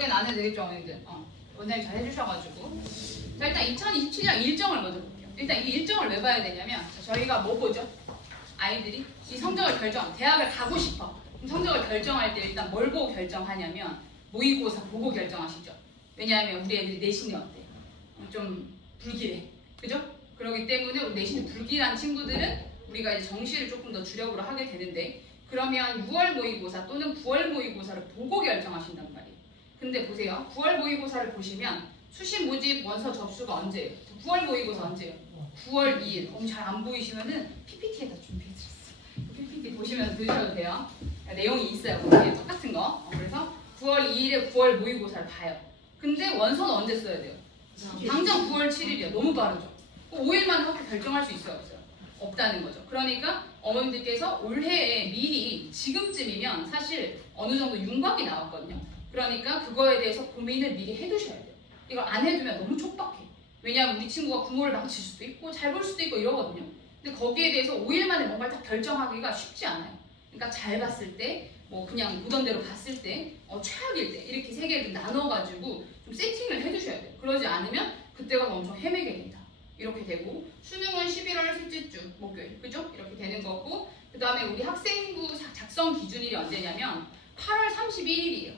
어렵게는 안 해도 되겠죠, 어머님들. 원장님 잘 해주셔가지고. 자, 일단 2027년 일정을 먼저 볼게요. 일단 이 일정을 왜 봐야 되냐면, 저희가 뭐 보죠? 아이들이 이 성적을 대학을 가고 싶어. 그럼 성적을 결정할 때 일단 뭘 보고 결정하냐면, 모의고사 보고 결정하시죠. 왜냐하면 우리 애들이 내신이 어때? 좀 불길해. 그죠? 그렇기 때문에 우리 내신이 불길한 친구들은 우리가 이제 정시를 조금 더 주력으로 하게 되는데, 그러면 6월 모의고사 또는 9월 모의고사를 보고 결정하신단 말이에요. 근데 보세요. 9월 모의고사를 보시면 수시 모집 원서 접수가 언제예요? 9월 모의고사 언제예요? 9월 2일. 잘 안 보이시면은 PPT에다 준비해드렸어요. PPT 보시면 들으셔도 돼요. 내용이 있어요. 거기에 똑같은 거. 그래서 9월 2일에 9월 모의고사를 봐요. 근데 원서는 언제 써야 돼요? 당장 9월 7일이야. 너무 빠르죠? 5일 만에 학교 결정할 수 있어요? 없어요? 없다는 거죠. 그러니까 어머님들께서 올해에 미리 지금쯤이면 사실 어느 정도 윤곽이 나왔거든요. 그러니까 그거에 대해서 고민을 미리 해두셔야 돼요. 이걸 안 해두면 너무 촉박해. 왜냐하면 우리 친구가 국어를 망칠 수도 있고 잘 볼 수도 있고 이러거든요. 근데 거기에 대해서 5일 만에 뭔가를 딱 결정하기가 쉽지 않아요. 그러니까 잘 봤을 때, 뭐 그냥 보던 대로 봤을 때, 최악일 때 이렇게 세 개를 나눠가지고 좀 세팅을 해두셔야 돼요. 그러지 않으면 그때가 엄청 헤매게 된다. 이렇게 되고, 수능은 11월 셋째 주 목요일, 그죠? 이렇게 되는 거고, 그 다음에 우리 학생부 작성 기준일이 언제냐면 8월 31일이에요.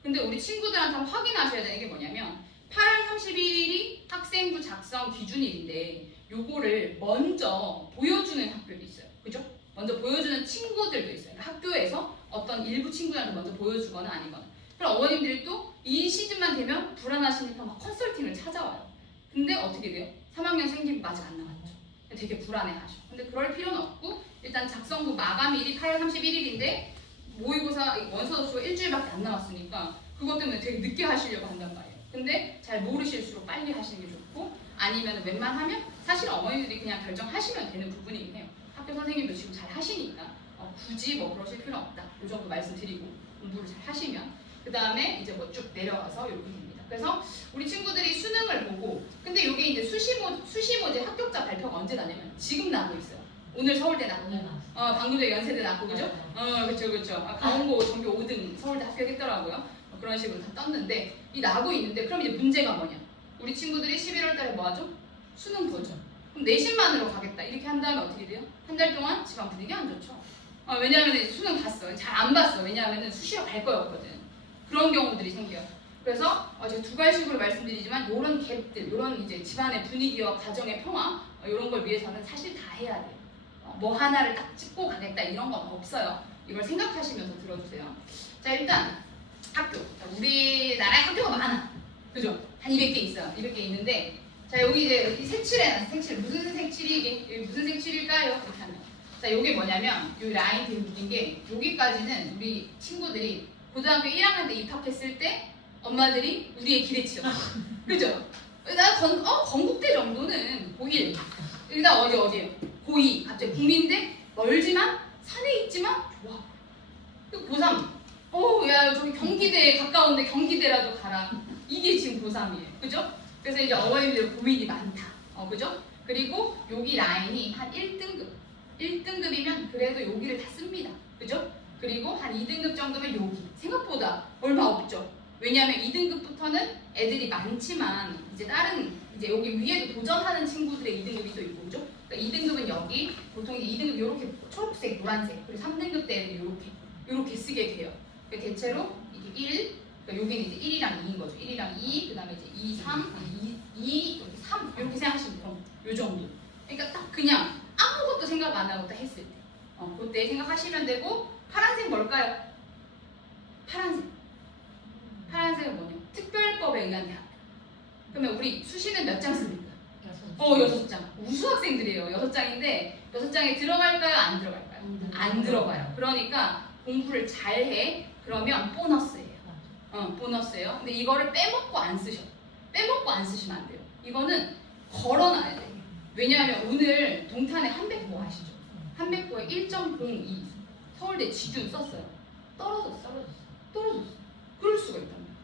근데 우리 친구들한테 한번 확인하셔야 되는 게 뭐냐면 8월 31일이 학생부 작성 기준일인데 요거를 먼저 보여주는 학교도 있어요. 그죠? 먼저 보여주는 친구들도 있어요. 학교에서 어떤 일부 친구들한테 먼저 보여주거나 아니거나. 그럼 어머님들이 또 이 시즌만 되면 불안하시니까 막 컨설팅을 찾아와요. 근데 어떻게 돼요? 3학년 생기부가 아직 안 나왔죠. 되게 불안해하셔. 근데 그럴 필요는 없고 일단 작성부 마감일이 8월 31일인데 모의고사 원서 접수가 일주일밖에 안 남았으니까 그것 때문에 되게 늦게 하시려고 한단 말이에요. 근데 잘 모르실수록 빨리 하시는 게 좋고, 아니면 웬만하면 사실 어머니들이 그냥 결정하시면 되는 부분이긴 해요. 학교 선생님도 지금 잘 하시니까 굳이 뭐 그러실 필요는 없다. 이 정도 말씀드리고 공부를 잘 하시면 그 다음에 이제 뭐 쭉 내려가서 이렇게 됩니다. 그래서 우리 친구들이 수능을 보고, 근데 이게 이제 수시모제 합격자 발표가 언제 나냐면 지금 나고 있어요. 오늘 서울대 나고, 방금 전에 연세대 나고, 그죠? 그쵸. 강원고 전교 5등 서울대 합격했더라고요. 그런 식으로 다 떴는데 이 나고 있는데, 그럼 이제 문제가 뭐냐? 우리 친구들이 11월 달에 뭐 하죠? 수능 보죠. 그럼 내신만으로 가겠다 이렇게 한 다음에 어떻게 돼요? 한 달 동안 집안 분위기 안 좋죠. 왜냐하면 수능 봤어. 잘 안 봤어. 왜냐하면 수시로 갈 거였거든. 그런 경우들이 생겨요. 그래서 제가 두 가지식으로 말씀드리지만 이런 갭들, 이런 이제 집안의 분위기와 가정의 평화 이런 걸 위해서는 사실 다 해야 돼요. 뭐 하나를 딱 찍고 가겠다 이런 건 없어요. 이걸 생각하시면서 들어주세요. 자, 일단 학교. 우리나라에 학교가 많아. 그죠? 한 200개 있어요. 200개 있는데, 자, 여기 이제 색칠해놨어. 색칠. 무슨 색칠이 이게? 무슨 색칠일까요? 이렇게 하면. 자, 요게 뭐냐면, 요 라인 되게 웃긴 게, 여기까지는 우리 친구들이 고등학교 1학년 때 입학했을 때 엄마들이 우리의 기대치였어. 그죠? 건국대 정도는 고1. 일단 어디에요? 고2. 갑자기 국민대 멀지만 산에 있지만 좋아. 고3. 야, 저기 경기대에 가까운데 경기대라도 가라. 이게 지금 고3이에요. 그죠? 그래서 이제 어머님들 고민이 많다. 그죠? 그리고 여기 라인이 한 1등급. 1등급이면 그래도 여기를 다 씁니다. 그죠? 그리고 한 2등급 정도면 여기. 생각보다 얼마 없죠? 왜냐하면 2등급부터는 애들이 많지만 이제 다른 이제 여기 위에도 도전하는 친구들의 2등급이 또 있고, 그죠? 그러니까 2등급은 여기, 보통 2등급 이렇게 초록색, 노란색, 그리고 3등급 때 애들이 이렇게 쓰게 돼요. 그러니까 대체로 이게 1, 그러니까 여기는 이제 1이랑 2인 거죠. 1이랑 2, 그 다음에 이제 2, 3, 2, 이렇게 3 이렇게 생각하시면 돼요. 요 정도. 그러니까 딱 그냥 아무것도 생각 안 하고 딱 했을 때, 그때 생각하시면 되고. 파란색 뭘까요? 파란색은 뭐냐? 특별법에 의한 대학. 그러면 우리 수시는 몇 장 씁니까? 6장. 우수 학생들이에요. 6장인데 6장에 들어갈까요? 안 들어갈까요? 안 들어가요. 그러니까 공부를 잘해. 그러면 보너스예요. 보너스예요. 근데 이거를 빼먹고 안 쓰시면 안 돼요. 이거는 걸어놔야 돼요. 왜냐하면 오늘 동탄에 한백고 아시죠? 한백고에 1.02 서울대 지준 썼어요. 떨어졌어. 그럴 수가 있단 말이야.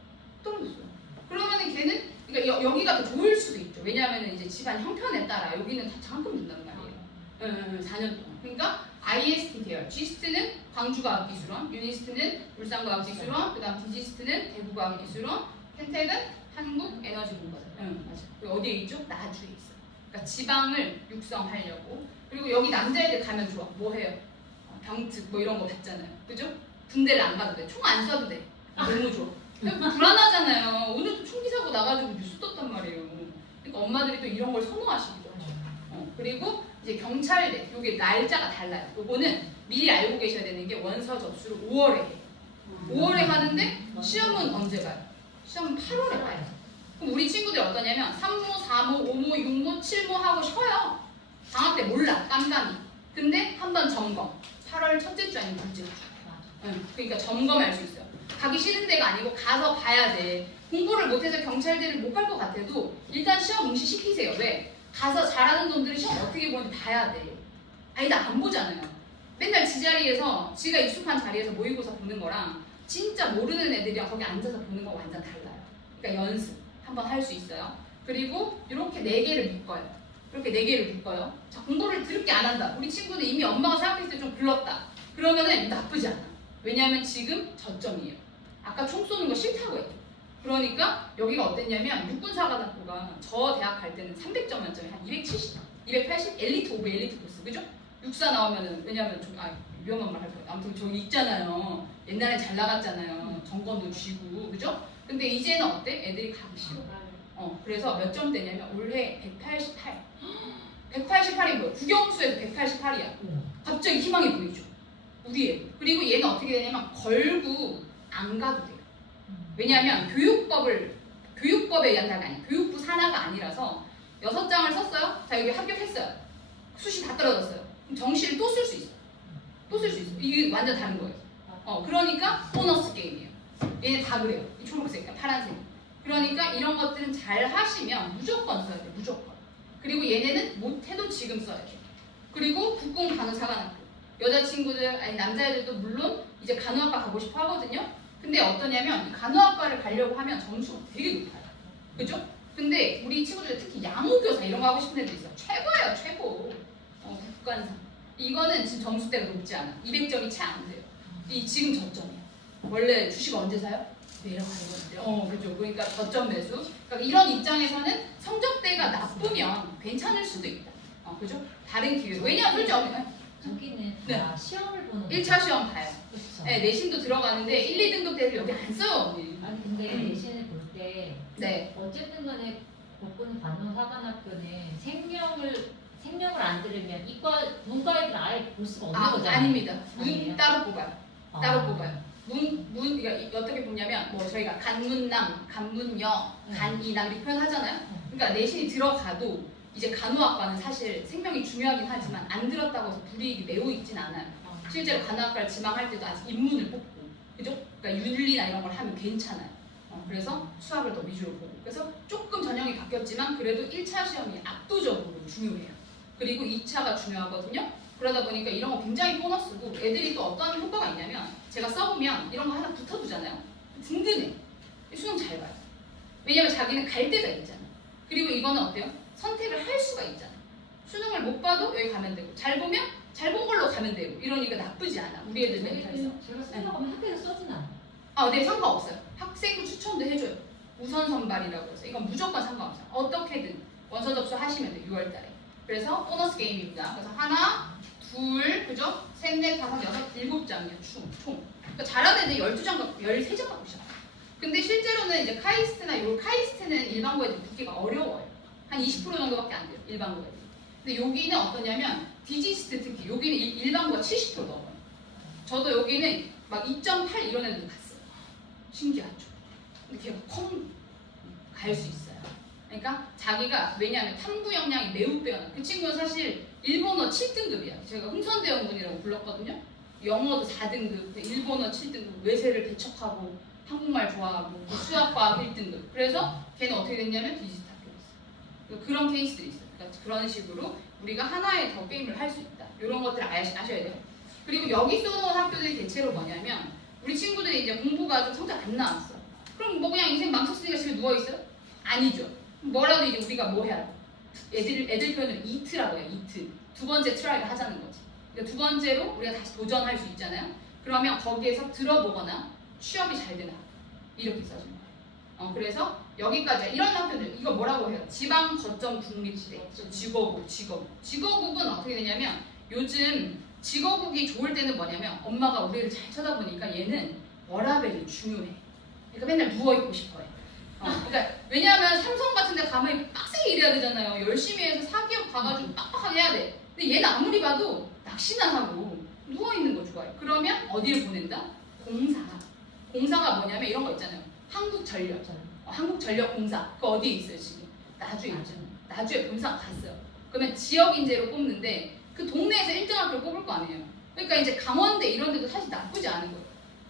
떨어졌어요. 그러면은 걔는, 그러니까 여기가 더 좋을 수도 있죠. 왜냐하면 이제 집안 형편에 따라 여기는 다 장학금 준다는 말이에요. 4년 동안. 그러니까 IST 계열, GST는 광주과학기술원, 유니스트는 울산과학기술원, 그다음 디지스트는 대구과학기술원, 펜텍은 한국에너지공과대. 응, 맞아. 그리고 어디에 있죠? 나주에 있어. 그러니까 지방을 육성하려고. 그리고 여기 남자애들 가면 좋아. 뭐 해요? 병특 뭐 이런 거 받잖아요. 그죠? 군대를 안 가도 돼. 총 안 쏴도 돼. 너무 좋아. 불안하잖아요. 오늘도 총기 사고 나가지고 뉴스 떴단 말이에요. 그러니까 엄마들이 또 이런 걸 선호하시기도 하죠. 그리고 이제 경찰대, 요게 날짜가 달라요. 요거는 미리 알고 계셔야 되는 게 원서 접수를 5월에 해요. 5월에 하는데 시험은 언제 가요? 시험은 8월에 가요. 그럼 우리 친구들 어떠냐면 3모, 4모, 5모, 6모, 7모 하고 쉬어요. 방학 때 몰라, 깜깜이. 근데 한번 점검. 8월 첫째 주 아니면 둘째 주. 그러니까 점검할 수 있어요. 가기 싫은 데가 아니고 가서 봐야 돼. 공부를 못해서 경찰대를 못 갈 것 같아도 일단 시험 응시 시키세요. 왜? 가서 잘하는 놈들이 시험 어떻게 보는지 봐야 돼. 아니다 안 보잖아요. 맨날 지자리에서 지가 익숙한 자리에서 모의고사 보는 거랑 진짜 모르는 애들이랑 거기 앉아서 보는 거 완전 달라요. 그러니까 연습 한번 할 수 있어요. 그리고 이렇게 4개를 묶어요. 이렇게 4개를 묶어요. 자, 공부를 드럽게 안 한다. 우리 친구는 이미 엄마가 생각했을 때 좀 글렀다. 그러면은 나쁘지 않아. 왜냐하면 지금 저점이에요. 아까 총 쏘는 거 싫다고 했죠. 그러니까 여기가 어땠냐면 육군사관학부가 저 대학 갈 때는 300점 만점에 한 270, 280 엘리트 오브 엘리트 코스, 그죠? 육사 나오면은 왜냐하면 좀 위험한 말 할 거예요. 아무튼 저기 있잖아요. 옛날에 잘 나갔잖아요. 정권도 쥐고, 그죠? 근데 이제는 어때? 애들이 가기 싫어. 그래서 몇 점대냐면 올해 188. 188이 뭐야? 국영수에서 188이야. 갑자기 희망이 보이죠. 우리 애. 그리고 얘는 어떻게 되냐면 걸고 안 가도 돼요. 왜냐하면 교육법에 의한 단이 아니에요. 교육부 산하가 아니라서 6장을 썼어요. 자, 여기 합격했어요. 수시 다 떨어졌어요. 그럼 정시를 또 쓸 수 있어. 또 쓸 수 있어. 이게 완전 다른 거예요. 그러니까 보너스 게임이에요. 얘네 다 그래요. 이 초록색, 파란색. 그러니까 이런 것들은 잘 하시면 무조건 써야 돼요. 무조건. 그리고 얘네는 못해도 지금 써야 돼요. 그리고 국군 간호사관학교. 여자친구들, 아니 남자애들도 물론 이제 간호학과 가고 싶어 하거든요. 근데 어떠냐면 간호학과를 가려고 하면 점수가 되게 높아요. 그죠? 근데 우리 친구들 특히 양호교사 이런 거 하고 싶은 애들 있어요. 최고예요, 최고. 국관상. 이거는 지금 점수대가 높지 않아. 200점이 채 안 돼요. 이 지금 저점이야. 원래 주식 언제 사요? 내려가거든요. 그죠. 그러니까 저점 매수. 그러니까 이런 입장에서는 성적대가 나쁘면 괜찮을 수도 있다. 그죠? 다른 기회. 왜냐하면 솔직히 저기는 네. 시험을 보는 1차 시험 봐요. 그렇죠. 네, 내신도 들어가는데 1, 2등급 대를 여기 안 써요, 언니. 아니 근데 내신을 볼 때 네. 어쨌든 간에 복군 간호사관학교는 생명을 안 들으면 문과 애들은 아예 볼 수가 없는 거잖아요. 아닙니다. 아니에요? 문 따로 뽑아요. 따로 뽑아요. 그러니까 어떻게 뽑냐면 뭐 저희가 간문남, 간문여, 간이남 이렇게 표현하잖아요. 그러니까 내신이 들어가도 이제 간호학과는 사실 생명이 중요하긴 하지만 안 들었다고 해서 불이익이 매우 있진 않아요. 실제로 간호학과를 지망할 때도 아직 인문을 뽑고, 그죠? 그러니까 윤리나 이런 걸 하면 괜찮아요. 그래서 수학을 더 위주로 보고. 그래서 조금 전형이 바뀌었지만 그래도 1차 시험이 압도적으로 중요해요. 그리고 2차가 중요하거든요. 그러다 보니까 이런 거 굉장히 보너스고 애들이 또 어떤 효과가 있냐면 제가 써보면 이런 거 하나 붙어두잖아요. 든든해. 수능 잘 봐요. 왜냐면 자기는 갈 데가 있잖아. 그리고 이거는 어때요? 선택을 할 수가 있잖아. 수능을 못 봐도 여기 가면 되고 잘 보면 잘 본 걸로 가면 되고 이러니까 나쁘지 않아. 우리 애들 멘탈에서. 제가 생각하면 학교에서 써진 않아요. 네, 상관없어요. 학생부 추천도 해줘요. 우선 선발이라고 해서 이건 무조건 상관없어요. 어떻게든 원서 접수하시면 돼요. 6월달에. 그래서 보너스 게임입니다. 그래서 하나, 둘, 그죠? 셋, 넷, 다섯, 여섯, 7장이에요. 총. 그러니까 잘하는 애들 12장, 13장 갖고 시작해요. 근데 실제로는 이제 카이스트는 일반고 애들 붙기가 어려워요. 한 20% 정도밖에 안 돼요. 일반고 애들. 근데 여기는 어떠냐면 디지스트 특히 여기는 일반고가 70% 넘어요. 저도 여기는 막 2.8 이런 애들 갔어요. 신기하죠. 이렇게 갈 수 있어요. 그러니까 자기가 왜냐하면 탐구 역량이 매우 뛰어나. 그 친구는 사실 일본어 7등급이야. 제가 흥선대원군이라고 불렀거든요. 영어도 4등급, 일본어 7등급, 외세를 배척하고 한국말 좋아하고 수학과학 1등급. 그래서 걔는 어떻게 됐냐면 디지털 학교였어. 그런 케이스들이 있어요. 그러니까 그런 식으로 우리가 하나의 더 게임을 할 수 있다. 이런 것들을 아셔야 돼요. 그리고 여기 쏘는 학교들이 대체로 뭐냐면 우리 친구들이 이제 공부가 좀 성적 안 나왔어. 그럼 뭐 그냥 인생 망쳤으니까 집에 누워있어요? 아니죠. 뭐라도 이제 우리가 뭐 해야 돼? 애들 표현을 이트라고 해요. 이트. 두 번째 트라이를 하자는 거지. 그러니까 두 번째로 우리가 다시 도전할 수 있잖아요. 그러면 거기에서 들어보거나 취업이 잘 되는 학교 이렇게 써준 거예요. 그래서 여기까지 이런 학교들 이거 뭐라고 해요? 지방 거점 국립대 직어국은 어떻게 되냐면 요즘 직어국이 좋을 때는 뭐냐면 엄마가 우리를 잘 쳐다보니까 얘는 워라밸이 중요해. 그러니까 맨날 누워있고 싶어요. 그러니까 왜냐하면 삼성 같은 데 가면 빡세게 일해야 되잖아요. 열심히 해서 사기업 가가지고 빡빡하게 해야 돼. 근데 얘는 아무리 봐도 낚시나 하고 누워있는 거 좋아해. 그러면 어디를 보낸다? 공사가 뭐냐면 이런 거 있잖아요. 한국전력공사 그 어디에 있어요 지금? 나주에 있잖아요. 나주에 본사 갔어요. 그러면 지역 인재로 뽑는데 그 동네에서 1등 학교를 뽑을 거 아니에요. 그러니까 이제 강원대 이런 데도 사실 나쁘지 않은 거예요.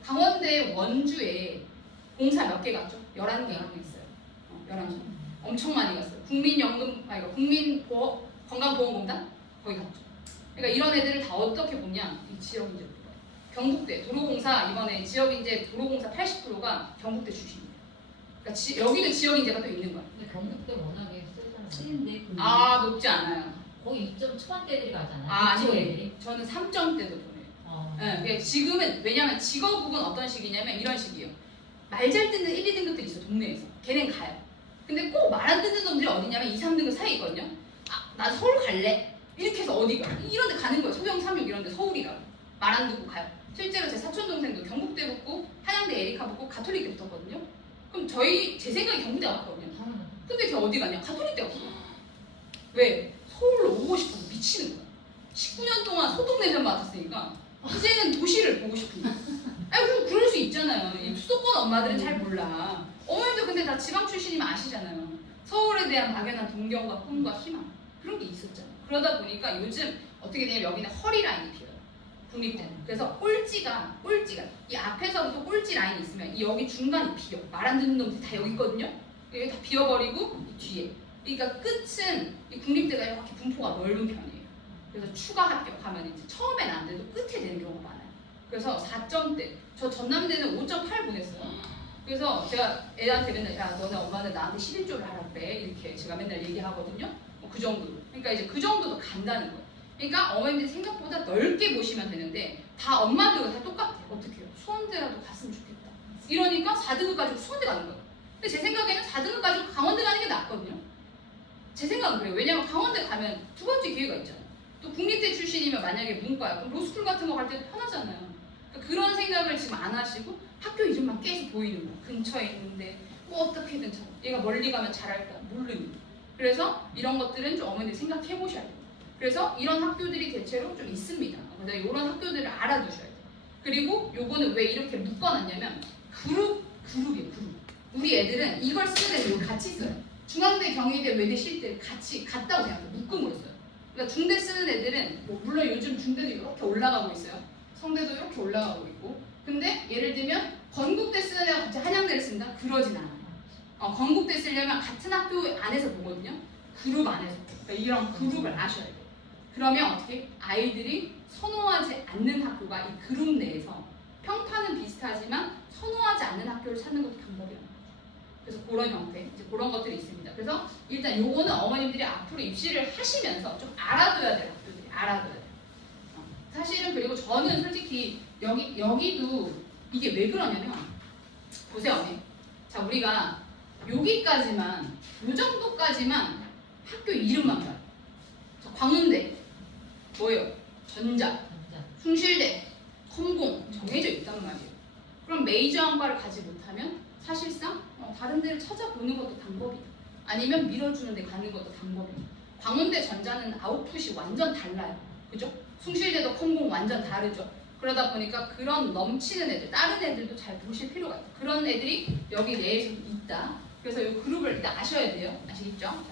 강원대 원주에 공사 몇 개 갔죠? 11개 있어요. 11개. 엄청 많이 갔어요. 건강보험공단? 거기 갔죠. 그러니까 이런 애들을 다 어떻게 보냐? 이 지역인재로 뽑아요. 경북대 도로공사 이번에 지역인재 도로공사 80%가 경북대 출신이에요. 그러니까 여기도 지역인재가 또 있는 거예요. 근데 경북대 워낙에 세잖아요. 쓰는데 높지 않아요. 거의 2점 초반대들이 가잖아요. 아니요. 애들이. 저는 3점대도 보내요. 네, 그러니까 지금은 왜냐면 직업국은 어떤 식이냐면 이런 식이에요. 말 잘 듣는 1, 2등급들이 있어 동네에서. 걔는 가요. 근데 꼭 말 안 듣는 놈들이 어디냐면 2, 3등급 사이에 있거든요. 나 서울 갈래? 이렇게 해서 어디 가? 이런 데 가는 거예요. 소경, 삼육 이런 데 서울이라고. 말 안 듣고 가요. 실제로 제 사촌 동생도 경북대 붙고 한양대 에리카 붙고 가톨릭대 붙었거든요. 그럼 제 생각에 경북대 갔거든요. 근데 걔 어디 가냐? 가톨릭대 갔어. 왜? 서울로 오고 싶어서 미치는 거야. 19년 동안 소독 내전 맡았으니까 이제는 도시를 보고 싶은 거야. 그럼 그럴 수 있잖아요. 이 수도권 엄마들은 잘 몰라. 어머니도 근데 다 지방 출신이면 아시잖아요. 서울에 대한 막연한 동경과 꿈과 희망 그런 게 있었잖아요. 그러다 보니까 요즘 어떻게 되냐면 여기는 허리 라인이 비어요. 국립대는. 그래서 꼴찌가 이 앞에서부터 꼴찌 라인이 있으면 이 여기 중간이 비어. 말 안 듣는 놈들이 다 여기 있거든요. 여기 다 비어버리고 이 뒤에. 그러니까 끝은 이 국립대가 이렇게 분포가 넓은 편이에요. 그래서 추가 합격하면 이제 처음엔 안 돼도 끝에 되는 경우가 많아요. 그래서 4점대. 저 전남대는 5.8 보냈어요. 그래서 제가 애한테 맨날 야 너네 엄마는 나한테 11조를 하라래 이렇게 제가 맨날 얘기하거든요. 그 정도로. 그러니까 이제 그 정도도 간다는 거예요. 그러니까 어머님들 생각보다 넓게 보시면 되는데 다 엄마들과 다 똑같아요. 어떻게 해요? 수원대라도 갔으면 좋겠다. 이러니까 4등급 가지고 수원대 가는 거예요. 근데 제 생각에는 4등급 가지고 강원대 가는 게 낫거든요. 제 생각은 그래요. 왜냐면 강원대 가면 두 번째 기회가 있잖아요. 또 국립대 출신이면 만약에 문과야. 그럼 로스쿨 같은 거 갈 때도 편하잖아요. 그러니까 그런 생각을 지금 안 하시고 학교 이름만 계속 보이는 거예요. 근처에 있는데 뭐 어떻게든 얘가 멀리 가면 잘할까 모르는 거예요. 그래서 이런 것들은 좀 어머니들 생각해 보셔야 돼요. 그래서 이런 학교들이 대체로 좀 있습니다. 그래서 이런 학교들을 알아두셔야 돼요. 그리고 요거는 왜 이렇게 묶어놨냐면 그룹이에요. 그룹. 우리 애들은 이걸 쓰는 애들 같이 써요. 중앙대, 경희대, 외대, 실대 같이 같다고 생각해요. 묶음으로 써요. 그러니까 중대 쓰는 애들은 뭐 물론 요즘 중대도 이렇게 올라가고 있어요. 성대도 이렇게 올라가고 있고. 근데 예를 들면 건국대 쓰는 애가 갑자기 한양대를 쓴다? 그러진 않아요. 건국대 쓰려면 같은 학교 안에서 보거든요. 그룹 안에서. 그러니까 이런 그룹을 아셔야 돼요. 그러면 어떻게? 아이들이 선호하지 않는 학교가 이 그룹 내에서 평판은 비슷하지만 선호하지 않는 학교를 찾는 것도 방법이라는 거죠. 그래서 그런 형태, 이제 그런 것들이 있습니다. 그래서 일단 요거는 어머님들이 앞으로 입시를 하시면서 좀 알아둬야 될 학교들이 알아둬야 돼요. 사실은 그리고 저는 솔직히 여기도 이게 왜 그러냐면 보세요, 어머니. 자, 우리가 여기까지만 요 정도까지만 학교 이름만 봐요. 자, 광운대 뭐예요? 전자, 숭실대, 컴공 정해져 있단 말이에요. 그럼 메이저 학과를 가지 못하면 사실상 다른 데를 찾아보는 것도 방법이다. 아니면 밀어주는 데 가는 것도 방법이다. 광운대 전자는 아웃풋이 완전 달라요. 그죠? 숭실대도 컴공 완전 다르죠. 그러다 보니까 그런 넘치는 애들, 다른 애들도 잘 보실 필요가 있다. 그런 애들이 여기 내에서 있다. 그래서 이 그룹을 일단 아셔야 돼요. 아시겠죠?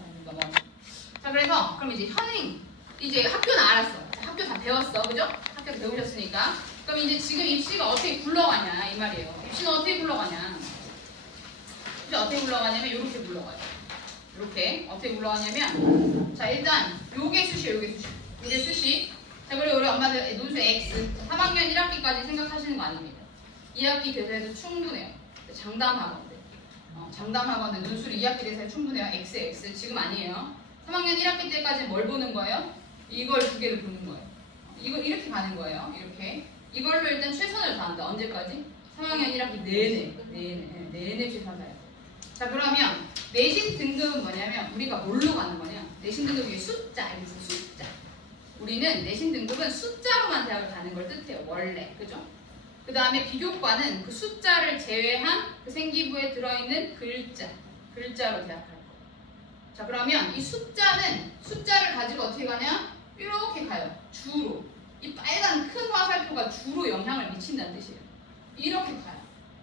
자, 그래서 그럼 이제 이제 학교는 알았어. 학교 다 배웠어. 그죠? 학교 배우셨으니까. 그럼 이제 지금 입시가 어떻게 굴러가냐 이 말이에요. 입시는 어떻게 굴러가냐. 입시 어떻게 굴러가냐면 이렇게 굴러가요. 이렇게 어떻게 굴러가냐면 자, 일단 요게 수시예요. 요게 수시. 자, 그리고 우리 엄마들 논술 X 3학년 1학기까지 생각하시는 거 아닙니다. 2학기 대사에도 충분해요. 장담학원들. 장담학원들 논술 2학기 대사에 충분해요. X 지금 아니에요. 3학년 1학기 때까지 뭘 보는 거예요? 이걸 두 개를 보는 거예요. 이거 이렇게 가는 거예요. 이렇게. 이걸로 일단 최선을 다한다. 언제까지? 3학년 1학기 내내 최선을 다해요. 자, 그러면 내신 등급은 뭐냐면 우리가 뭘로 가는 거냐? 내신 등급이 숫자, 알겠죠? 숫자. 우리는 내신 등급은 숫자로만 대학을 가는 걸 뜻해요. 원래. 그죠? 그 다음에 비교과는 그 숫자를 제외한 그 생기부에 들어있는 글자로 대학할 거. 자, 그러면 이 숫자를 가지고 어떻게 가냐? 이렇게 가요. 주로. 이 빨간 큰 화살표가 주로 영향을 미친다는 뜻이에요. 이렇게 가요.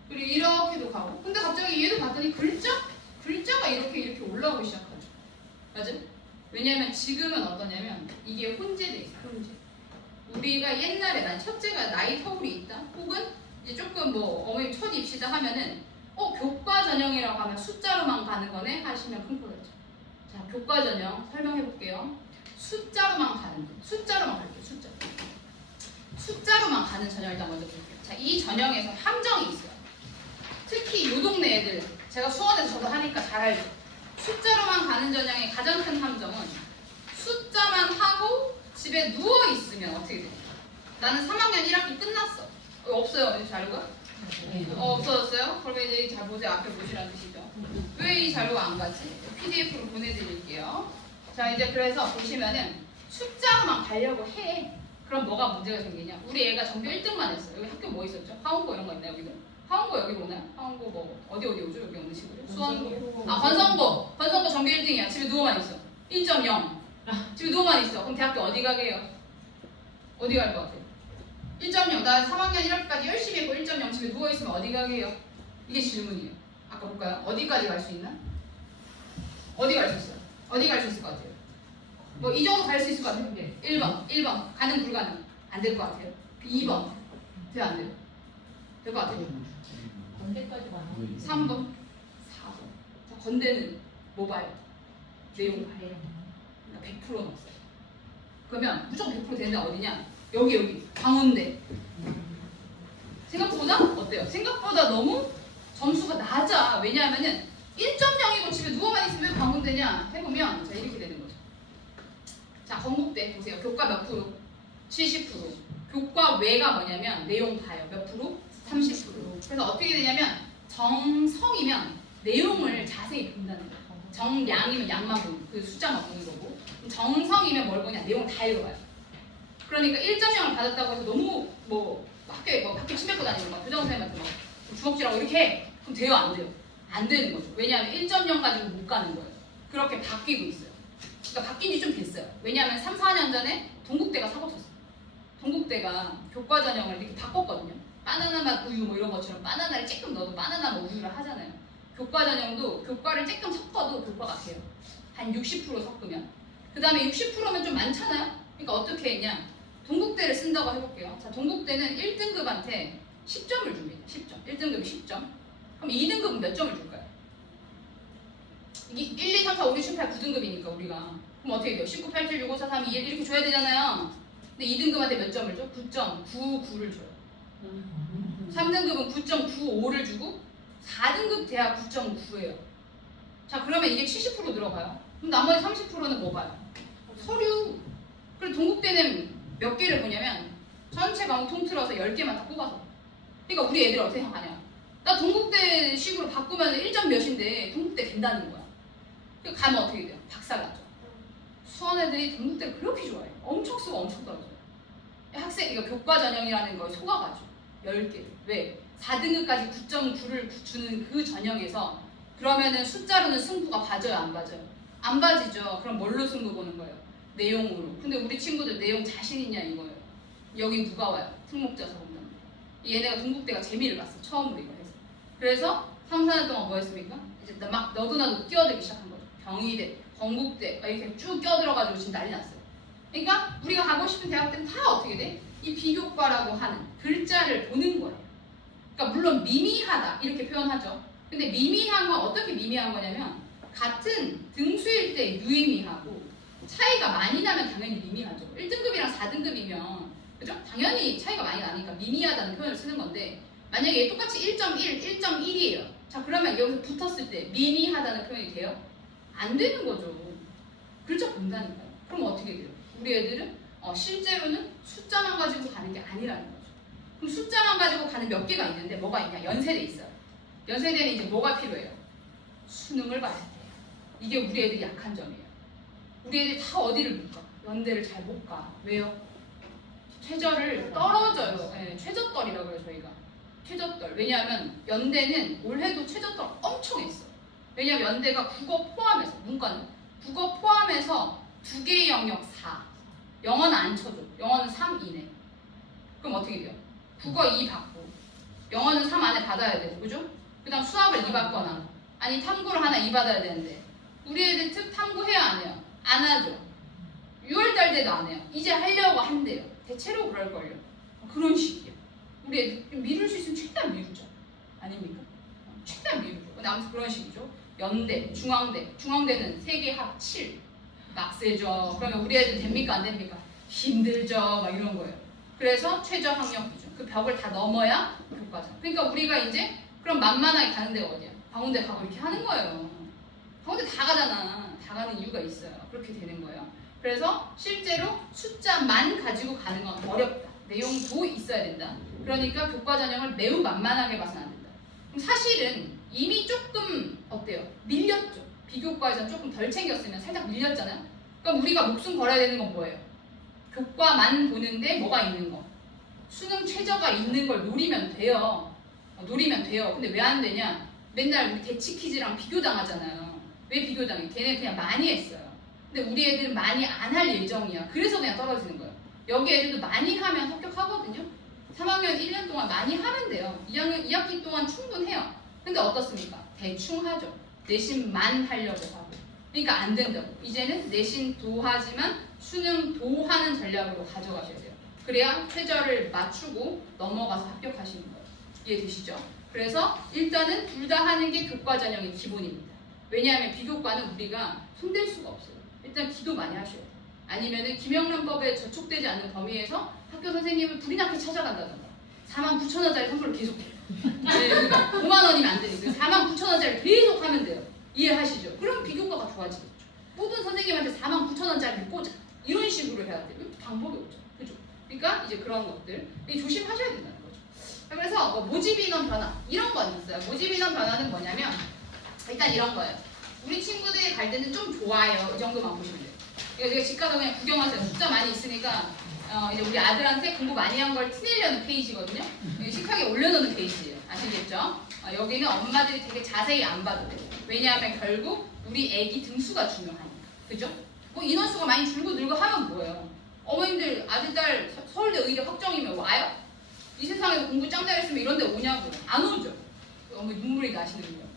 그리고 이렇게도 가고. 근데 갑자기 얘도 봤더니 글자가 이렇게 올라오기 시작하죠. 맞아? 왜냐면 지금은 어떠냐면 이게 혼재돼 있어. 혼재. 우리가 옛날에 난 첫째가 나이 터울이 있다. 혹은 이제 조금 뭐 어머님 첫 입시다 하면은 교과 전형이라고 하면 숫자로만 가는 거네 하시면 큰 거겠죠. 자, 교과 전형 설명해 볼게요. 숫자로만 갈게요. 숫자로만 가는 전형을 일단 먼저 볼게요. 자, 이 전형에서 함정이 있어요. 특히 요 동네 애들, 제가 수원에서 저도 하니까 잘 알죠. 숫자로만 가는 전형의 가장 큰 함정은 숫자만 하고 집에 누워 있으면 어떻게 돼요? 나는 3학년 1학기 끝났어. 없어요, 이 자료가? 없어졌어요? 그러면 이제 잘 보세요. 앞에 보시라는 뜻이죠. 왜 이 자료가 안 가지? PDF로 보내드릴게요. 자, 이제 그래서 보시면은 숫자로만 가려고 해. 그럼 뭐가 문제가 생기냐? 우리 애가 전교 1등만 했어. 여기 학교 뭐 있었죠? 하원고 이런 거 있나요, 여기도? 하원고 여기 오나요? 하원고 뭐 어디 오죠? 여기 어느 식으로? 수원고. 건성고 전교 1등이야. 집에 누워만 있어. 1.0. 집에 누워만 있어. 그럼 대학교 어디 가게요? 어디 갈 것 같아요? 1.0. 나 3학년 1학기까지 열심히 했고 1.0 집에 누워 있으면 어디 가게요? 이게 질문이에요. 아까 볼까요? 어디까지 갈 수 있나? 어디 갈 수 있어요? 어디 갈 수 있을 것 같아요? 뭐 이 정도 갈 수 있을 것 같아요? 1번 가능 불가능? 안 될 것 같아요. 2번 돼요 안 돼요? 될 것 같아요. 언제까지 가나? 3번 4번. 자, 건대는 뭐 봐요? 내용 봐요. 그러니까 100%는 없어요. 그러면 무조건 100% 되는 데 어디냐? 여기 강원대. 생각보다 어때요? 생각보다 너무 점수가 낮아. 왜냐하면은 1.0이고 집에 누워만 있으면 왜 강원대냐 해보면 자 이렇게 되는 거죠. 자, 건국대 보세요. 교과 몇 프로? 70%. 교과 외가 뭐냐면 내용 봐요. 몇 프로? 30%. 그래서 어떻게 되냐면 정성이면 내용을 자세히 본다는 거예요. 정량이면 양만 보는 그 숫자만 보는 거고, 정성이면 뭘 보냐? 내용을 다 읽어봐요. 그러니까 1.0을 받았다고 해서 너무 뭐 학교에 학교 침 뱉고 다니는 거, 교장 선생님한테 막 주먹질하고 이렇게 해. 그럼 돼요? 안 돼요? 안 되는 거죠. 왜냐하면 1.0 가지고 못 가는 거예요. 그렇게 바뀌고 있어요. 그러니까 바뀐 지 좀 됐어요. 왜냐하면 3, 4년 전에 동국대가 사고 쳤어요. 동국대가 교과 전형을 이렇게 바꿨거든요. 바나나 맛 우유 뭐 이런 것처럼 바나나를 조금 넣어도 바나나 맛 우유를 하잖아요. 교과 전형도 교과를 조금 섞어도 교과가 돼요. 한 60% 섞으면. 그 다음에 60%면 좀 많잖아요. 그러니까 어떻게 했냐? 동국대를 쓴다고 해볼게요. 자, 동국대는 1등급한테 10점을 줍니다. 10점. 1등급이 10점. 그럼 2등급은 몇 점을 줄까요? 이게 1, 2, 3, 4, 5, 6, 7, 8, 9등급이니까 우리가. 그럼 어떻게 돼요? 19, 8, 7, 6, 5, 4, 3, 2, 1 이렇게 줘야 되잖아요. 근데 2등급한테 몇 점을 줘? 9.99를 줘요. 3등급은 9.95를 주고 4등급 대학 9.9예요. 자, 그러면 이게 70% 들어가요. 그럼 나머지 30%는 뭐 봐요? 서류. 그리고 동국대는 몇 개를 보냐면 전체 과목 통틀어서 10개만 다 뽑아서. 그러니까 우리 애들 어떻게 생각하냐? 나 동국대 식으로 바꾸면 1점 몇인데 동국대 된다는 거야. 그러니까 가면 어떻게 돼요? 박살나죠. 수원 애들이 동국대 그렇게 좋아해요. 엄청 쓰고 엄청 떨어져요. 학생, 이거 교과 전형이라는 걸 속아가지고 10개. 왜? 4등급까지 9.9를 주는 그 전형에서 그러면은 숫자로는 승부가 봐져요, 안 봐져요? 안 봐지죠. 그럼 뭘로 승부 보는 거예요? 내용으로. 근데 우리 친구들 내용 자신 있냐 이거예요. 여기 누가 와요? 특목자서 본다는 거예요. 얘네가 동국대가 재미를 봤어. 처음으로 이거 해서. 그래서 3, 4년 동안 뭐 했습니까? 이제 막 너도 나도 끼어들기 시작한 거죠. 경희대, 건국대 이렇게 쭉 끼어들어가지고 지금 난리 났어요. 그러니까 우리가 가고 싶은 대학들은 다 어떻게 돼? 이 비교과라고 하는 글자를 보는 거예요. 그러니까 물론 미미하다 이렇게 표현하죠. 근데 미미한 건 어떻게 미미한 거냐면 같은 등수일 때 유의미하고 차이가 많이 나면 당연히 미미하죠. 1등급이랑 4등급이면 그죠? 당연히 차이가 많이 나니까 미미하다는 표현을 쓰는 건데 만약에 똑같이 1.1, 1.1이에요. 자, 그러면 여기서 붙었을 때 미미하다는 표현이 돼요? 안 되는 거죠. 글자 본다니까요. 그럼 어떻게 돼요? 우리 애들은 실제로는 숫자만 가지고 가는 게 아니라는 거죠. 그럼 숫자만 가지고 가는 몇 개가 있는데 뭐가 있냐? 연세대 있어요. 연세대는 이제 뭐가 필요해요? 수능을 봐야 돼요. 이게 우리 애들이 약한 점이에요. 우리 애들이 다 어디를 못 가? 연대를 잘 못 가. 왜요? 최저를 떨어져요. 네, 최저떨이라고 해요 저희가. 최저떨. 왜냐하면 연대는 올해도 최저떨 엄청 했어. 왜냐하면 연대가 국어 포함해서, 문과는 국어 포함해서 2개의 영역 4. 영어는 안 쳐줘. 영어는 3 이내. 그럼 어떻게 돼요? 국어 2 받고 영어는 3 안에 받아야 되고, 그죠? 그 다음 수학을 2 받거나 아니 탐구를 하나 2 받아야 되는데 우리 애들 특 탐구해야 안 해요? 안 하죠. 6월달 돼도 안 해요. 이제 하려고 한대요. 대체로 그럴걸요. 그런 식이에요. 우리 애들 미룰 수 있으면 최대한 미루죠. 아닙니까? 최대한 미루죠. 근데 아무튼 그런 식이죠. 연대, 중앙대는 3개 합 7. 막세죠. 그러면 우리 애들 됩니까? 안 됩니까? 힘들죠. 막 이런 거예요. 그래서 최저 학력 기준. 그 벽을 다 넘어야 교과죠. 그러니까 우리가 이제 그럼 만만하게 가는 데가 어디야? 강원대 가고 이렇게 하는 거예요. 강원대 다 가잖아. 다 가는 이유가 있어요. 그렇게 되는 거예요. 그래서 실제로 숫자만 가지고 가는 건 어렵다. 내용도 있어야 된다. 그러니까 교과 전형을 매우 만만하게 봐서는 안 된다. 그럼 사실은 이미 조금 어때요? 밀렸죠. 비교과에서는 조금 덜 챙겼으면 살짝 밀렸잖아요. 그럼 우리가 목숨 걸어야 되는 건 뭐예요? 교과만 보는데 뭐가 있는 거? 수능 최저가 있는 걸 노리면 돼요. 노리면 돼요. 근데 왜 안 되냐? 맨날 우리 대치 퀴즈랑 비교당하잖아요. 왜 비교당해? 걔네 그냥 많이 했어요. 근데 우리 애들은 많이 안 할 예정이야. 그래서 그냥 떨어지는 거예요. 여기 애들도 많이 하면 합격하거든요. 3학년 1년 동안 많이 하면 돼요. 2학기 동안 충분해요. 근데 어떻습니까? 대충 하죠. 내신만 하려고 하고. 그러니까 안 된다고. 이제는 내신도 하지만 수능도 하는 전략으로 가져가셔야 돼요. 그래야 최저를 맞추고 넘어가서 합격하시는 거예요. 이해되시죠? 그래서 일단은 둘 다 하는 게 교과 전형의 기본입니다. 왜냐하면 비교과는 우리가 손댈 수가 없어요. 일단 기도 많이 하셔야 돼요. 아니면은 김영란법에 저촉되지 않는 범위에서 학교 선생님을 불이 나게 찾아간다던가 49,000원짜리 선물을 계속해요. 네, 그러니까 5만 원이면 안 되니까 49,000원짜리 계속 하면 돼요. 이해하시죠? 그럼 비교과가 좋아지겠죠. 모든 선생님한테 49,000원짜리를 꽂아. 이런 식으로 해야 돼요. 방법이 없죠. 그죠? 그러니까 이제 그런 것들 조심하셔야 된다는 거죠. 그래서 모집인원 변화 이런 건 있어요. 모집인원 변화는 뭐냐면 일단 이런 거예요. 우리 친구들이 갈 때는 좀 좋아요. 이 정도만 보시면 돼요. 이거 제가 집 가서 그냥 구경하세요. 숫자 많이 있으니까 이제 우리 아들한테 공부 많이 한 걸 티내려는 페이지거든요. 식탁에 올려놓는 페이지예요. 아시겠죠? 여기는 엄마들이 되게 자세히 안 봐도 돼요. 왜냐하면 결국 우리 애기 등수가 중요하니까. 그죠? 뭐 인원수가 많이 줄고 늘고 하면 뭐예요? 어머님들 아들, 딸 서울대 의대 확정이면 와요? 이 세상에서 공부 짱 잘했으면 이런 데 오냐고. 안 오죠. 어머니 눈물이 나시는군요.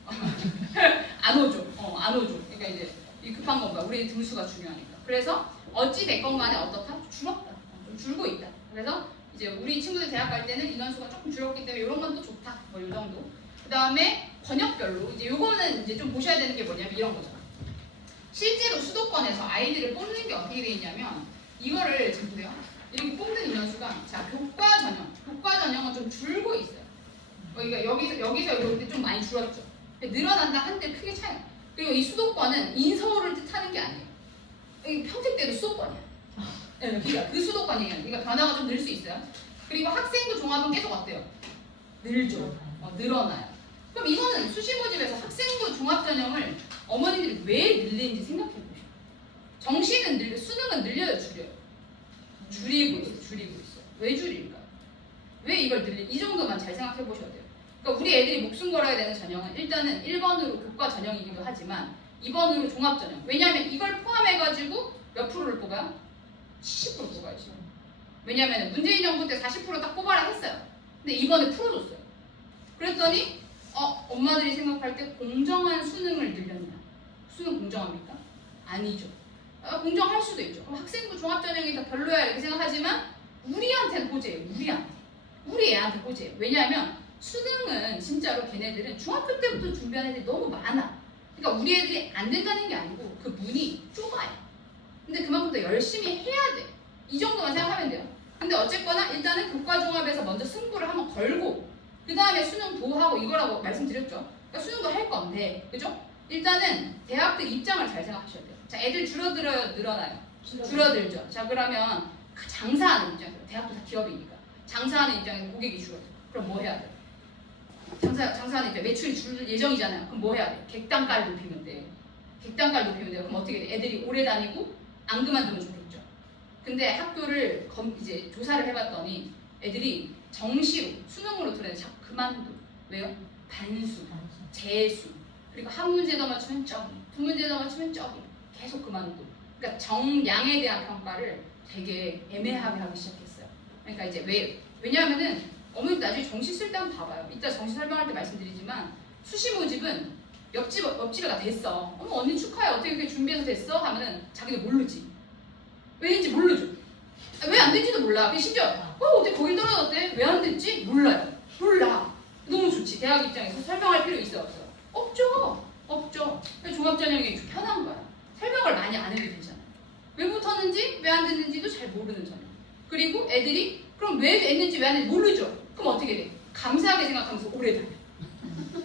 안 오죠. 안 오죠. 그러니까 이제 이 급한 건가? 우리 등수가 중요하니까. 그래서 어찌 됐건 간에 어떻다? 줄었다. 좀 줄고 있다. 그래서 이제 우리 친구들 대학 갈 때는 인원수가 조금 줄었기 때문에 이런 건 또 좋다. 뭐 이 정도. 그 다음에 번역별로 이제 요거는 이제 좀 보셔야 되는 게 뭐냐면 이런 거죠. 실제로 수도권에서 아이들을 뽑는 게 어떻게 돼 있냐면 이거를 지금 보세요. 이렇게 뽑는 인원수가 자 교과 전형은 좀 줄고 있어요. 그러니까 여기서 이렇게 좀 많이 줄었죠. 늘어난다 한데 크게 차이. 그리고 이 수도권은 인서울을 뜻하는 게 아니에요. 이 평택대도 수도권이야. 네, 그러니까 그 수도권이에요. 그러니까 변화가 좀 늘 수 있어요. 그리고 학생부 종합은 계속 어때요? 늘죠. 늘어나요. 그럼 이거는 수시 모집에서 학생부 종합 전형을 어머니들이 왜 늘리는지 생각해 보셔요. 정시는 늘려, 수능은 늘려요, 줄여요? 줄이고 있어요. 왜 줄일까요? 왜 이걸 이 정도만 잘 생각해 보셔야 돼요. 그러니까 우리 애들이 목숨 걸어야 되는 전형은 일단은 1번으로 교과 전형이기도 하지만 2번으로 종합 전형. 왜냐하면 이걸 포함해가지고 몇 프로를 뽑아요? 70% 뽑아야죠. 왜냐하면 문재인 정부 때 40% 딱 뽑아라 했어요. 근데 이번에 풀어줬어요. 그랬더니 엄마들이 생각할 때 공정한 수능을 늘렸냐? 수능 공정합니까? 아니죠. 공정할 수도 있죠. 그럼 학생부 종합전형이 더 별로야 이렇게 생각하지만 우리한테는 호재예요. 우리 애한테 호재예요. 왜냐하면 수능은 진짜로 걔네들은 중학교 때부터 준비하는 애들이 너무 많아. 그러니까 우리 애들이 안 된다는 게 아니고 그 문이 좁아요. 근데 그만큼 더 열심히 해야 돼. 이 정도만 생각하면 돼요. 근데 어쨌거나 일단은 교과종합에서 먼저 승부를 한번 걸고 그 다음에 수능도 하고 이거라고 말씀드렸죠. 그러니까 수능도 할 건데 그죠? 일단은 대학들 입장을 잘 생각하셔야 돼요. 자, 애들 줄어들어요, 늘어나요? 줄어들죠. 자, 그러면 장사하는 입장에서 대학도 다 기업이니까 장사하는 입장에서 고객이 줄어요. 그럼 뭐 해야 돼? 장사하는 입장 매출이 줄 예정이잖아요. 그럼 뭐 해야 돼? 객단가를 높이면 돼. 객단가를 높이면 돼요. 그럼 어떻게 돼? 애들이 오래 다니고 안 그만두면 좋겠죠. 근데 학교를 이제 조사를 해봤더니 애들이 정시로 수능으로 들어야 자꾸 그만둬. 왜요? 반수, 재수, 그리고 한 문제 더 맞추면 점이, 두 문제 더 맞추면 점이 계속 그만둬. 그러니까 정량에 대한 평가를 되게 애매하게 하기 시작했어요. 그러니까 이제 왜냐하면은 어머니 나중에 정시 쓸 때 한번 봐봐요. 이따 정시 설명할 때 말씀드리지만 수시 모집은 옆집에 가 됐어. 어머 언니 축하해. 어떻게 이렇게 준비해서 됐어? 하면은 자기도 모르지. 왜인지 모르죠. 왜 안 된지도 몰라. 심지어 어떻게 거길 떨어졌대? 왜 안 됐지? 몰라요. 몰라. 너무 좋지. 대학 입장에서 설명할 필요 있어 없어요? 없죠. 종합전형이 좀 편한 거야. 설명을 많이 안 해도 되잖아. 왜 못하는지 왜 안 됐는지도 잘 모르는 전형. 그리고 애들이 그럼 왜 됐는지 왜 안 됐는지 모르죠. 그럼 어떻게 돼? 감사하게 생각하면서 오래 다녀.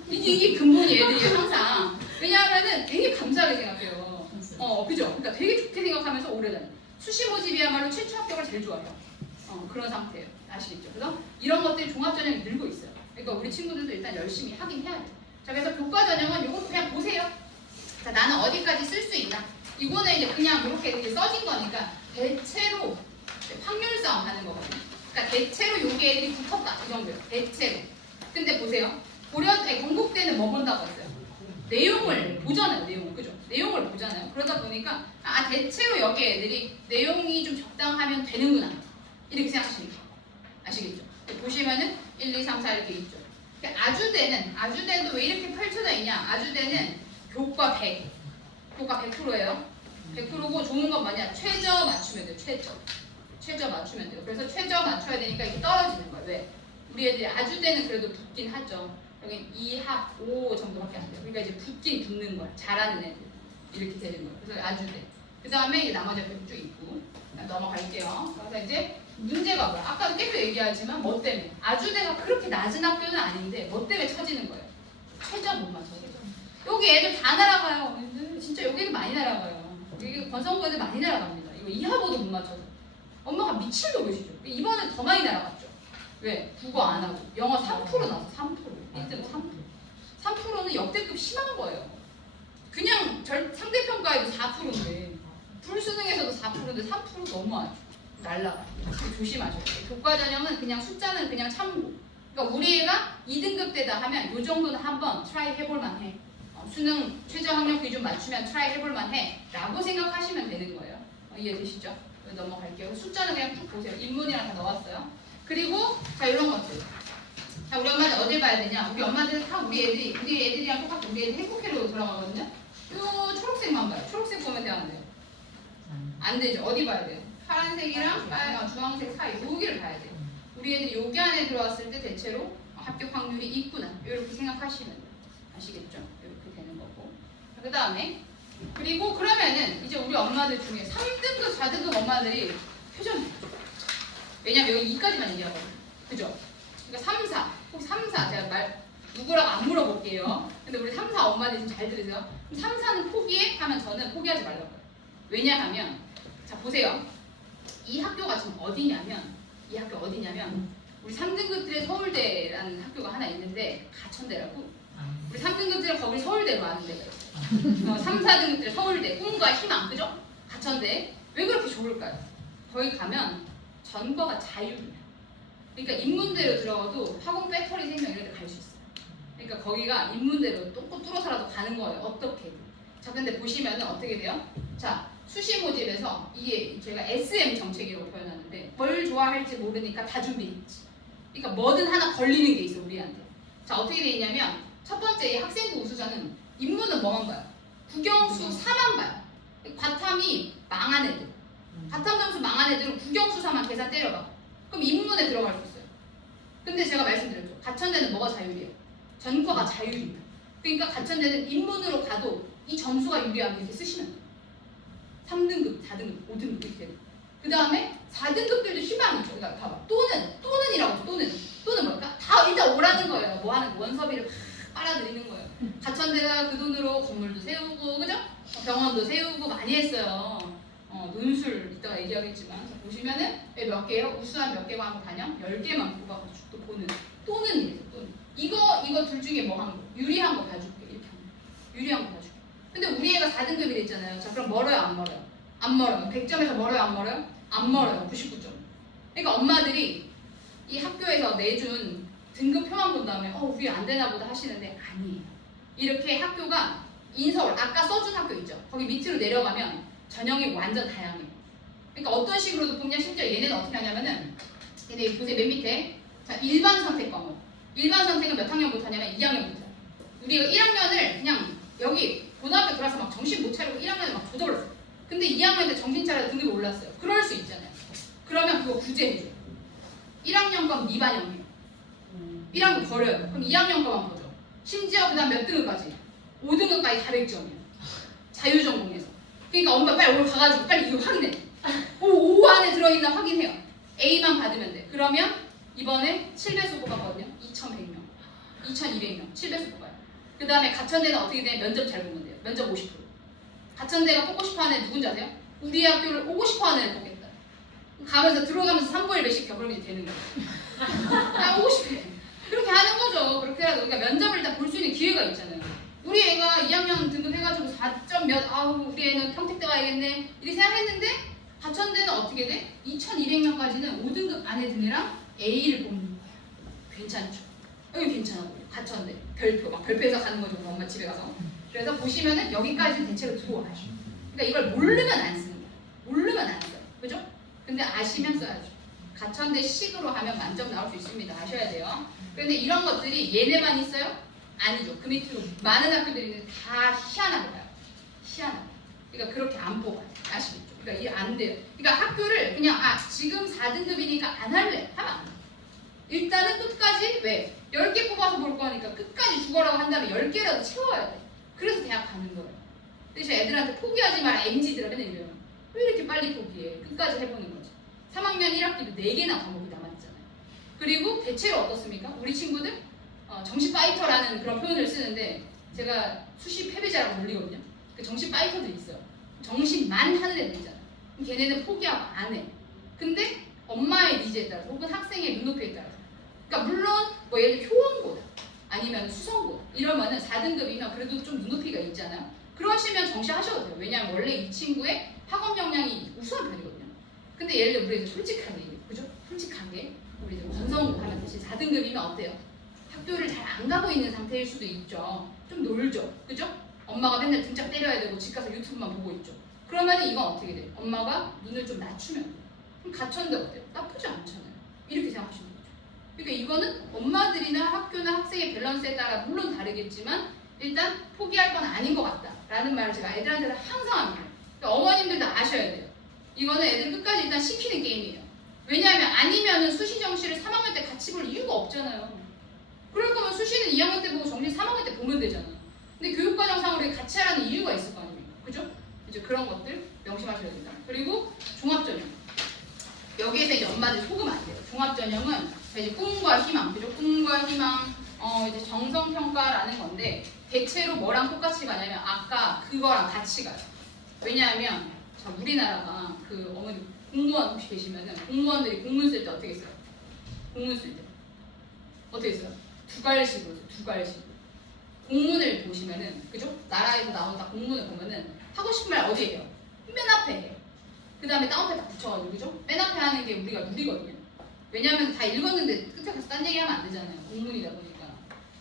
이게 근본이 애들이 항상. 왜냐하면은 되게 감사하게 생각해요. 그죠? 그러니까 되게 좋게 생각하면서 오래 다녀. 수시 모집이야말로 최초 합격을 제일 좋아해요. 그런 상태예요. 아시겠죠? 그래서 이런 것들이 종합전형이 늘고 있어요. 그러니까 우리 친구들도 일단 열심히 하긴 해야 돼요. 자, 그래서 교과전형은 이것도 그냥 보세요. 자, 나는 어디까지 쓸 수 있나? 이거는 이제 그냥 이렇게 써진 거니까 대체로 확률 싸움 하는 거거든요. 그러니까 대체로 요게 애들이 붙었다 이 정도예요. 대체로. 근데 보세요. 건국대는 뭐 본다고 했어요? 내용을 보잖아요. 내용을. 그죠? 내용을 보잖아요. 그러다 보니까 대체로 여기 애들이 내용이 좀 적당하면 되는구나. 이렇게 생각하시면 돼요. 아시겠죠? 보시면은 1, 2, 3, 4 이렇게 있죠. 그러니까 아주대도 왜 이렇게 펼쳐져 있냐? 아주대는 교과 100. 교과 100%예요. 100%고 좋은 건 뭐냐? 최저 맞추면 돼요. 최저 맞추면 돼요. 그래서 최저 맞춰야 되니까 이게 떨어지는 거예요. 왜? 우리 애들이 아주대는 그래도 붙긴 하죠. 여기 2합 5 정도밖에 안 돼요. 그러니까 이제 붙는 거야. 잘하는 애들. 이렇게 되는 거예요. 그래서 아주대. 그 다음에 이제 나머지 쭉 있고. 넘어갈게요. 그래서 이제 문제가 뭐야? 아까도 계속 얘기하지만 뭐 때문에? 아주대가 그렇게 낮은 학교는 아닌데 뭐 때문에 처지는 거예요? 최저 못 맞춰요. 여기 애들 다 날아가요. 진짜 여기는 많이 날아가요. 여기 권성고 애들 많이 날아갑니다. 이거 2하고도 못 맞춰서. 엄마가 미칠 놈이시죠. 이번엔 더 많이 날아갔죠. 왜? 국어 안 하고. 영어 3% 나왔어. 3%. 1등 3%. 3%는 역대급 심한 거예요. 그냥 상대평가에도 4%인데 불수능에서도 4%인데 3% 너무하죠. 날라가. 조심하셔야 돼요. 교과전형은 그냥 숫자는 그냥 참고. 그러니까 우리 애가 2등급 때다 하면 이 정도는 한번 트라이 해볼만 해. 수능 최저 학력 기준 맞추면 트라이 해볼만 해. 라고 생각하시면 되는 거예요. 이해되시죠? 넘어갈게요. 숫자는 그냥 쭉 보세요. 인문이랑 다 넣었어요. 그리고 자 이런 것들. 자 우리 엄마는 어딜 봐야 되냐? 우리 엄마들은 다 우리 애들이랑 똑같고 우리 애들 행복회로 돌아가거든요. 요 초록색만 봐요. 초록색 보면 돼안 돼요? 안 되죠. 어디 봐야 돼요? 파란색이랑 주황색 사이 여기를 봐야 돼요. 우리 애들이 여기 안에 들어왔을 때 대체로 합격 확률이 있구나. 이렇게 생각하시면 돼요. 아시겠죠? 이렇게 되는 거고. 그 다음에 그리고 그러면은 이제 우리 엄마들 중에 3등급, 4등급 엄마들이 표정이 왜냐면 여기 2까지만 얘기하거든요. 그죠? 그러니까 3, 4. 혹 3, 4 제가 누구라고 안 물어볼게요. 근데 우리 3, 4 엄마들 좀 잘 들으세요. 3, 4는 포기해? 하면 저는 포기하지 말라고요. 왜냐하면 자 보세요. 이 학교가 지금 어디냐면 우리 3등급들의 서울대라는 학교가 하나 있는데 가천대라고 우리 3등급들은 거기 서울대로 아는 데가 있어요. 3, 4등급들 서울대 꿈과 희망 그죠? 가천대 왜 그렇게 좋을까요? 거기 가면 전과가 자율이에요. 그러니까 인문대로 들어가도 학원 배터리 생명 이런 데 갈 수 있어요. 그러니까 거기가 인문대로 똥꼬 뚫어서라도 가는 거예요. 어떻게? 자 근데 보시면은 어떻게 돼요? 자 수시 모집에서 이게 제가 SM 정책이라고 표현하는데 뭘 좋아할지 모르니까 다 준비했지. 그러니까 뭐든 하나 걸리는 게 있어 우리한테. 자 어떻게 돼 있냐면 첫 번째 학생부 우수자는 인문은 뭐만 봐요? 국영수 4만 봐요. 과탐이 망한 애들. 과탐 점수 망한 애들은 국영수 4만 계산 때려봐. 그럼 인문에 들어갈 수 있어요. 근데 제가 말씀드렸죠. 가천대는 뭐가 자율이에요? 전과가 자율입니다. 그러니까 가천대는 인문으로 가도 이 점수가 유리하면 이렇게 쓰시면 돼요. 3등급, 4등급, 5등급 이렇게 돼요. 그 다음에 4등급들도 희망이 있죠. 그러니까 봐봐. 또는이라고 또는 뭘까? 다 일단 오라는 거예요. 뭐 하는 거? 원서비를 막 빨아들이는 거예요. 가천대가 그 돈으로 건물도 세우고 그죠? 병원도 세우고 많이 했어요. 논술 이따가 얘기하겠지만 자, 보시면은 몇 개요? 우수한 몇 개가 한거 반영? 10개만 뽑아가지고 또 보는 또는 이래요. 또는 이거 둘 중에 뭐 한 거? 유리한 거 봐줄게 이렇게 하면 유리한 거 봐줄게. 근데 우리 애가 4등급이 됐잖아요. 자 그럼 멀어요 안 멀어요? 안 멀어요. 100점에서 멀어요 안 멀어요? 안 멀어요. 99점. 그러니까 엄마들이 이 학교에서 내준 등급표만 본 다음에 우리 안 되나 보다 하시는데 아니에요. 이렇게 학교가 인서울 아까 써준 학교 있죠. 거기 밑으로 내려가면 전형이 완전 다양해요. 그러니까 어떤 식으로 높냐 심지어 얘네는 어떻게 하냐면은 얘네 보세요 맨 밑에 자 일반 선택 과목 일반 선택은 몇 학년부터 하냐면 2학년부터 우리가 1학년을 그냥 여기 고등학교 들어와서 막 정신 못 차리고 1학년을 막 조져버렸어요. 근데 2학년 때 정신 차려 등급이 올랐어요. 그럴 수 있잖아요. 그러면 그거 구제해줘요. 1학년 건 미반영이에요. 1학년 버려요. 그럼 2학년 거만 버려. 심지어 그 다음 몇 등급까지? 5등급까지 400점이에요. 자유전공에서. 그러니까 엄마 빨리 오늘 가가지고 빨리 이거 확인해. 5 안에 들어있나 확인해요. A만 받으면 돼. 그러면 이번에 7배수 뽑았거든요. 2100명. 2200명. 7배수 뽑아요. 그 다음에 가천대는 어떻게 돼? 면접 잘 보면 돼요. 면접 50%. 가천대가 뽑고 싶어하는 애 누군지 아세요? 우리 학교를 오고 싶어하는 애 뽑겠다. 가면서 들어가면서 3번 1배 시켜. 그러면 이제 되는 거예요. 나 오고 싶어. 그렇게 하는 거죠. 그렇게라도 그러니까 면접을 일단 볼 수 있는 기회가 있잖아요. 우리 애가 2학년 등급해가지고 4점 몇 우리 애는 평택대 가야겠네 이렇게 생각했는데 가천대는 어떻게 돼? 2200명까지는 5등급 안에 든 애랑 A를 뽑는 거예요. 괜찮죠? 여기 괜찮아 보여. 가천대 별표 막 별표해서 가는 거죠. 엄마 집에 가서. 그래서 보시면은 여기까지는 대체로 들어와요. 그러니까 이걸 모르면 안 쓰는 거예요. 모르면 안 써요. 그죠? 근데 아시면 써야죠. 가천대 식으로 하면 만점 나올 수 있습니다. 아셔야 돼요. 그런데 이런 것들이 얘네만 있어요? 아니죠. 그 밑으로 많은 학교들이 있는데 다 희한하게 봐요. 희한하게. 그러니까 그렇게 안 뽑아요. 아시겠죠? 그러니까 이게 안 돼요. 그러니까 학교를 그냥 지금 4등급이니까 안 할래 하면 안 돼요. 일단은 끝까지 왜? 10개 뽑아서 볼 거니까 끝까지 죽어라고 한다면 10개라도 채워야 돼. 그래서 대학 가는 거예요. 그래서 애들한테 포기하지 마라 MZ들아 맨날 이래요. 왜 이렇게 빨리 포기해? 끝까지 해보는 거지. 3학년 1학기도 4개나 과목이 남았잖아요. 그리고 대체로 어떻습니까? 우리 친구들 정시 파이터라는 그런 표현을 쓰는데 제가 수시 패배자라고 불리거든요. 그 정시 파이터들이 있어요. 정시만 하는 애들 있잖아요. 그럼 걔네는 포기하고 안 해. 근데 엄마의 니즈에 따라서 혹은 학생의 눈높이에 따라서 그러니까 물론 뭐 예를 들어 효원고다 아니면 수성고 이러면은 4등급이면 그래도 좀 눈높이가 있잖아요. 그러시면 정시 하셔도 돼요. 왜냐하면 원래 이 친구의 학업 역량이 우수한 편이거든요. 근데 예를 들어 우리 이제 솔직하게 그죠? 솔직하게 우리 이제 건성고 하면 사실 4등급이면 어때요? 학교를 잘 안 가고 있는 상태일 수도 있죠. 좀 놀죠. 그죠? 엄마가 맨날 등짝 때려야 되고 집 가서 유튜브만 보고 있죠. 그러면 이건 어떻게 돼요? 엄마가 눈을 좀 낮추면 돼요. 그럼 가천대 어때요? 나쁘지 않잖아요. 이렇게 생각하시는 거죠. 그러니까 이거는 엄마들이나 학교나 학생의 밸런스에 따라 물론 다르겠지만 일단 포기할 건 아닌 것 같다라는 말을 제가 애들한테는 항상 합니다. 그러니까 어머님들도 아셔야 돼요. 이거는 애들 끝까지 일단 시키는 게임이에요. 왜냐하면 아니면은 수시 정시를 3학년 때 같이 볼 이유가 없잖아요. 그럴 거면 수시는 2학년 때 보고 정시 3학년 때 보면 되잖아. 근데 교육과정상으로 같이 하라는 이유가 있을 거 아닙니까? 그죠? 이제 그런 것들 명심하셔야 된다. 그리고 종합전형. 여기에서 이제 엄마들 속으면 안 돼요. 종합전형은 이제 꿈과 희망, 그죠? 꿈과 희망, 이제 정성평가라는 건데 대체로 뭐랑 똑같이 가냐면 아까 그거랑 같이 가요. 왜냐하면 자, 우리나라가 그 어머니 공무원 혹시 계시면은 공무원들이 공문 쓸 때 어떻게 써요? 공문 쓸 때 어떻게 써요? 두 갈식으로 써요. 두 갈식으로. 공문을 보시면은 그죠? 나라에서 나온 딱 공문을 보면은 하고 싶은 말 어디에 해요? 맨 앞에 해요. 그 다음에 다운표 딱 붙여가지고 그죠? 맨 앞에 하는 게 우리가 룰이거든요. 왜냐하면 다 읽었는데 끝에 가서 딴 얘기하면 안 되잖아요. 공문이다 보니까.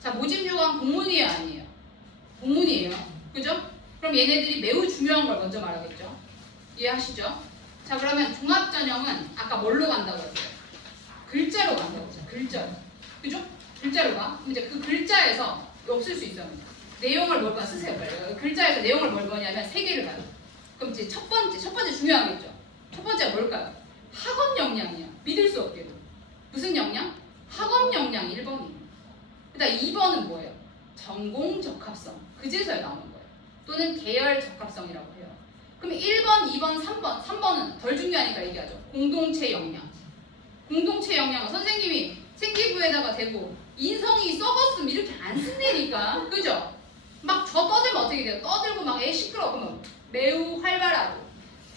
자 모집 요강 공문이에요 아니에요? 공문이에요. 그죠? 그럼 얘네들이 매우 중요한 걸 먼저 말하겠죠. 이해하시죠? 자 그러면 종합전형은 아까 뭘로 간다고 했어요? 글자로 간다고 했어요. 글자로. 그죠? 글자로 가. 그럼 이제 그 글자에서 없을 수 있어요. 내용을 뭘 봐? 쓰세요 빨리. 글자에서 내용을 뭘 보냐면 세 개를 봐요. 그럼 이제 첫 번째 중요하겠죠. 첫 번째가 뭘까요? 학업 역량이야. 믿을 수 없게도. 무슨 역량? 학업 역량 1번이에요. 그다음 2번은 뭐예요? 전공 적합성. 그제서야 나오는 거예요. 또는 계열 적합성이라고 해요. 그럼 1번, 2번, 3번은 덜 중요하니까 얘기하죠. 공동체 역량. 공동체 역량은 선생님이 생기부에다가 대고 인성이 썩었음 이렇게 안 쓴다니까. 그죠? 막 저 떠들면 어떻게 돼요? 떠들고 막 애 시끄러워. 그러면 매우 활발하고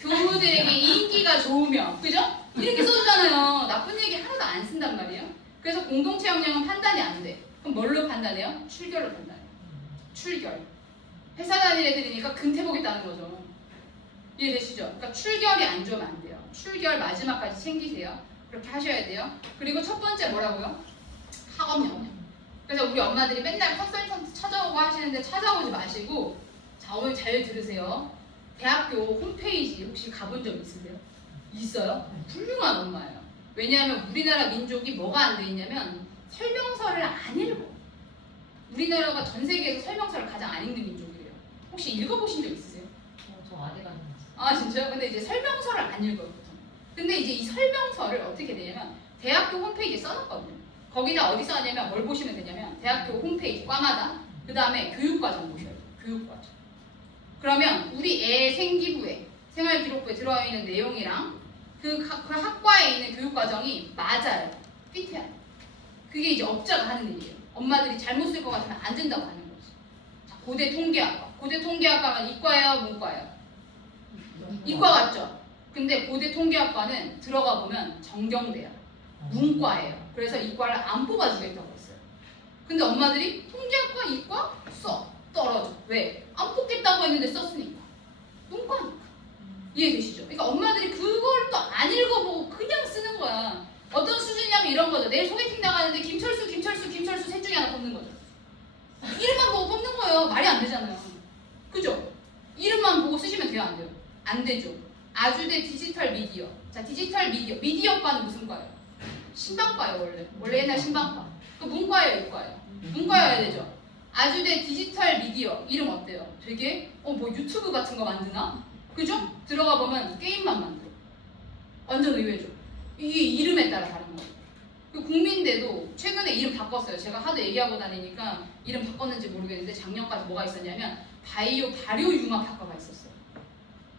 교우들에게 인기가 좋으며, 그죠? 이렇게 써주잖아요. 나쁜 얘기 하나도 안 쓴단 말이에요. 그래서 공동체 역량은 판단이 안 돼. 그럼 뭘로 판단해요? 출결로 판단해요. 출결. 회사 다닐 애들이니까 근태 보겠다는 거죠. 이해되시죠? 그러니까 출결이 안 좋으면 안 돼요. 출결 마지막까지 챙기세요. 그렇게 하셔야 돼요. 그리고 첫 번째 뭐라고요? 학업 역량. 그래서 우리 엄마들이 맨날 컨설턴트 찾아오고 하시는데 찾아오지 마시고, 자, 오늘 잘 들으세요. 대학교 홈페이지 혹시 가본 적 있으세요? 있어요? 훌륭한 엄마예요. 왜냐하면 우리나라 민족이 뭐가 안 돼 있냐면 설명서를 안 읽어. 우리나라가 전 세계에서 설명서를 가장 안 읽는 민족이에요. 혹시 읽어보신 적 있으세요? 저 아대가 있어요. 아 진짜요? 근데 이제 설명서를 안 읽어요 보통. 근데 이제 이 설명서를 어떻게 되냐면 대학교 홈페이지에 써놨거든요. 거기다 어디 써놨냐면 뭘 보시면 되냐면 대학교 홈페이지 과마다 그 다음에 교육과정 보셔요. 교육과정. 그러면 우리 애 생기부에 생활기록부에 들어있는 내용이랑 그 학과에 있는 교육과정이 맞아요. 핏해요. 그게 이제 업자가 하는 일이에요. 엄마들이 잘못 쓸 것 같으면 안 된다고 하는 거지. 자, 고대 통계학과. 고대 통계학과는 이과예요, 문과예요? 이과 같죠? 근데 고대 통계학과는 들어가 보면 정경대요. 문과예요. 그래서 이과를 안 뽑아주겠다고 했어요. 근데 엄마들이 통계학과, 이과 써. 떨어져. 왜? 안 뽑겠다고 했는데 썼으니까. 문과니까. 이해되시죠? 그러니까 엄마들이 그걸 또 안 읽어보고 그냥 쓰는 거야. 어떤 수준이냐면 이런 거죠. 내일 소개팅 나가는데 김철수 셋 중에 하나 뽑는 거죠. 이름만 보고 뽑는 거예요. 말이 안 되잖아요. 그죠? 이름만 보고 쓰시면 돼요, 안 돼요? 안 되죠. 아주대 디지털 미디어. 자, 디지털 미디어. 미디어과는 무슨 과예요? 신방과예요, 원래. 원래 옛날 신방과. 그 문과예요, 이과예요? 문과여야 되죠. 아주대 디지털 미디어. 이름 어때요? 되게 뭐 유튜브 같은 거 만드나? 그죠? 들어가 보면 게임만 만들어. 완전 의외죠. 이게 이름에 따라 다른 거예요. 그 국민대도 최근에 이름 바꿨어요. 제가 하도 얘기하고 다니니까 이름 바꿨는지 모르겠는데 작년까지 뭐가 있었냐면 바이오 발효융합학과가 있었어요.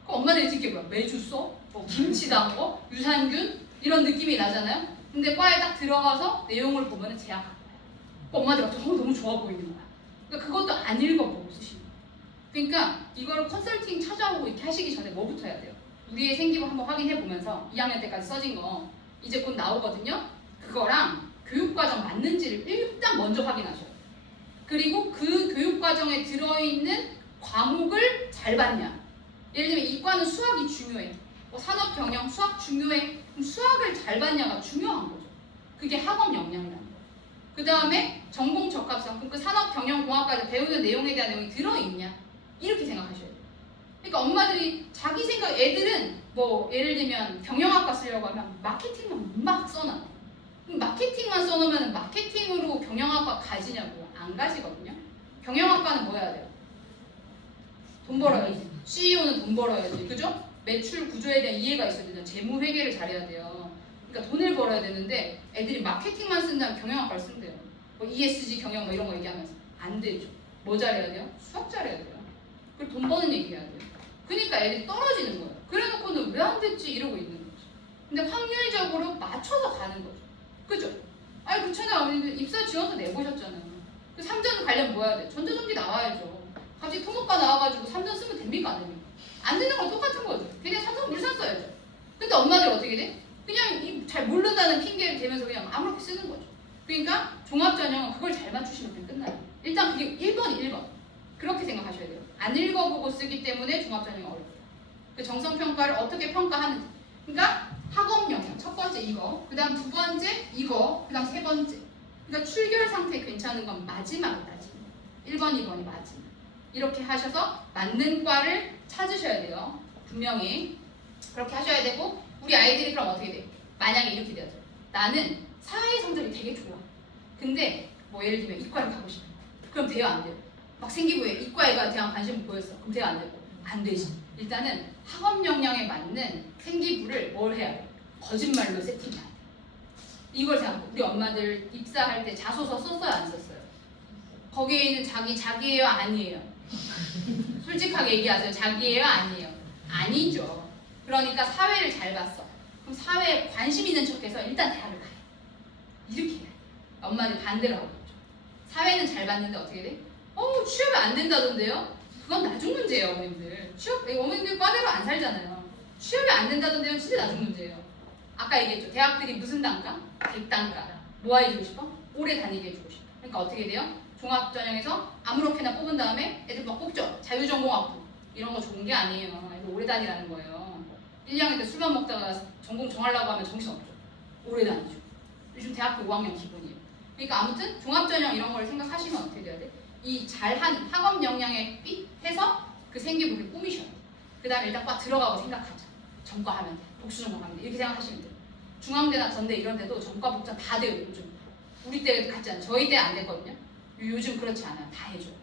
그 엄마들이 듣게 뭐야? 매주 써? 뭐 김치 담거? 유산균? 이런 느낌이 나잖아요. 근데 과에 딱 들어가서 내용을 보면 제약학과예요. 그 엄마들이 너무 좋아 보이는 거야. 그러니까 그것도 안 읽어보고 쓰시는 거예요. 그러니까 이걸 컨설팅 찾아오고 이렇게 하시기 전에 뭐부터 해야 돼요? 우리의 생기부 한번 확인해 보면서 2학년 때까지 써진 거 이제 곧 나오거든요. 그거랑 교육과정 맞는지를 일단 먼저 확인하셔요. 그리고 그 교육과정에 들어있는 과목을 잘 봤냐. 예를 들면 이과는 수학이 중요해. 산업 경영 수학 중요해. 그럼 수학을 잘 봤냐가 중요한 거죠. 그게 학업 역량이라는 거예요. 그 다음에 전공 적합성. 그럼 그 산업 경영 공학까지 배우는 내용에 대한 내용이 들어있냐. 이렇게 생각하셔야 돼요. 그러니까 엄마들이 자기 생각, 애들은 뭐 예를 들면 경영학과 쓰려고 하면 마케팅만 막 써놔. 그럼 마케팅만 써놓으면 마케팅으로 경영학과 가지냐고요? 안 가지거든요. 경영학과는 뭐 해야 돼요? 돈 벌어야지. CEO는 돈 벌어야지. 그죠? 매출 구조에 대한 이해가 있어야 되잖아요. 재무 회계를 잘해야 돼요. 그러니까 돈을 벌어야 되는데 애들이 마케팅만 쓴다면 경영학과를 쓴대요. 뭐 ESG 경영 뭐 이런 거 얘기하면서 안 되죠. 뭐 잘해야 돼요? 수학 잘해야 돼요. 그리고 돈 버는 얘기 해야 돼요. 그러니까 애들이 떨어지는 거예요. 그래놓고는 왜 안 됐지 이러고 있는 거죠. 근데 확률적으로 맞춰서 가는 거죠. 그죠? 아니 그렇잖아요. 입사 지원서 내보셨잖아요. 그 3전 가려면 뭐 해야 돼? 전자전기 나와야죠. 갑자기 통합과 나와가지고 3전 쓰면 됩니까? 안 됩니까? 안 되는 건 똑같은 거죠. 그냥 삼성 물산 써야죠. 근데 엄마들이 어떻게 돼? 그냥 잘 모른다는 핑계를 대면서 그냥 아무렇게 쓰는 거죠. 그러니까 종합전형은 그걸 잘 맞추시면 그냥 끝나요. 일단 그게 1번이 1번. 그렇게 생각하셔야 돼요. 안 읽어보고 쓰기 때문에 종합전형이 어렵다. 그 정성평가를 어떻게 평가하는지. 그러니까 학업 영역 첫 번째 이거, 그 다음 두 번째 이거, 그 다음 세 번째. 그러니까 출결 상태 괜찮은 건 마지막에 따지는 거예요. 1번, 2번이 마지막. 이렇게 하셔서 맞는 과를 찾으셔야 돼요. 분명히 그렇게 하셔야 되고, 우리 아이들이 그럼 어떻게 돼? 만약에 이렇게 되죠. 나는 사회 성적이 되게 좋아. 근데 뭐 예를 들면 이과를 가고 싶어. 그럼 돼요, 안 돼요? 막 생기부에 이과에 대한 관심을 보였어. 그럼 돼요, 안 되고? 안 되지. 일단은 학업 역량에 맞는 생기부를 뭘 해야 돼? 거짓말로 세팅해야 돼. 이걸 생각하고 우리 엄마들 입사할 때 자소서 썼어요, 안 썼어요? 거기에 있는 자기예요, 아니에요? 솔직하게 얘기하세요. 자기예요, 아니에요? 아니죠. 그러니까 사회를 잘 봤어. 그럼 사회에 관심 있는 척해서 일단 대학을 가요. 이렇게 해야 돼. 엄마는 반대로 하고 있죠. 사회는 잘 봤는데 어떻게 돼? 취업이 안 된다던데요? 그건 나중 문제예요, 어머님들. 어머님들 과대로 안 살잖아요. 취업이 안 된다던 데는 진짜 낮은 문제예요. 아까 얘기했죠. 대학들이 무슨 단가? 100단가. 뭐 해주고 싶어? 오래 다니게 해주고 싶어. 그러니까 어떻게 돼요? 종합전형에서 아무렇게나 뽑은 다음에 애들 막 뽑죠. 자유전공학부. 이런 거 좋은 게 아니에요. 이거 오래 다니라는 거예요. 1학년 때 술만 먹다가 전공 정하려고 하면 정신없죠. 오래 다니죠. 요즘 대학교 5학년 기본이에요. 그러니까 아무튼 종합전형 이런 걸 생각하시면 어떻게 돼야 돼? 이 잘한 학업 역량에 핏해서 그 생기부를 꾸미셔야 돼. 그 다음에 일단 꽉 들어가고 생각하자. 전과하면 돼. 복수전공하면 돼. 이렇게 생각하시면 돼요. 중앙대나 전대 이런 데도 전과 복자 다 돼요. 요즘. 우리 때 같지 않아요. 저희 때 안 됐거든요. 요즘 그렇지 않아요. 다 해줘요.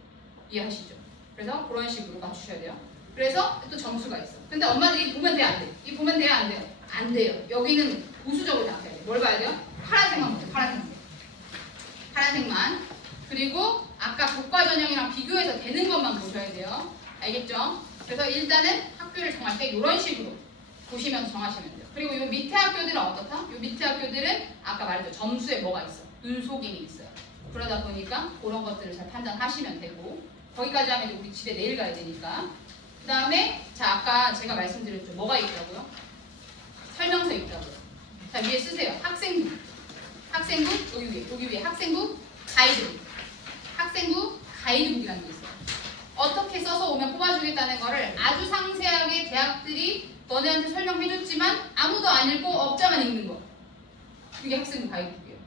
이해하시죠? 그래서 그런 식으로 맞추셔야 돼요. 그래서 또 점수가 있어. 근데 엄마들이 보면 돼, 안 돼? 이 보면 돼요, 안 돼요? 안 돼요. 여기는 보수적으로 다 봐야 돼요. 뭘 봐야 돼요? 파란색만 보세요. 파란색만. 파란색만. 그리고 아까 교과전형이랑 비교해서 되는 것만 보셔야 돼요. 알겠죠? 그래서 일단은 학교를 정할 때 이런 식으로 보시면서 정하시면 돼요. 그리고 이 밑에 학교들은 어떻다? 이 밑에 학교들은 아까 말했죠. 점수에 뭐가 있어? 눈속임이 있어요. 그러다 보니까 그런 것들을 잘 판단하시면 되고 거기까지 하면 우리 집에 내일 가야 되니까 그 다음에 자 아까 제가 말씀드렸죠. 뭐가 있다고요? 설명서 있다고요. 자 위에 쓰세요. 학생부 여기 위에 학생부 가이드북 학생부 가이드북이라는 게 있어요. 어떻게 써서 오면 뽑아주겠다는 거를 아주 상세하게 대학들이 너네한테 설명해줬지만 아무도 안 읽고 업자만 읽는 거. 이게 학생부 가이드북이에요.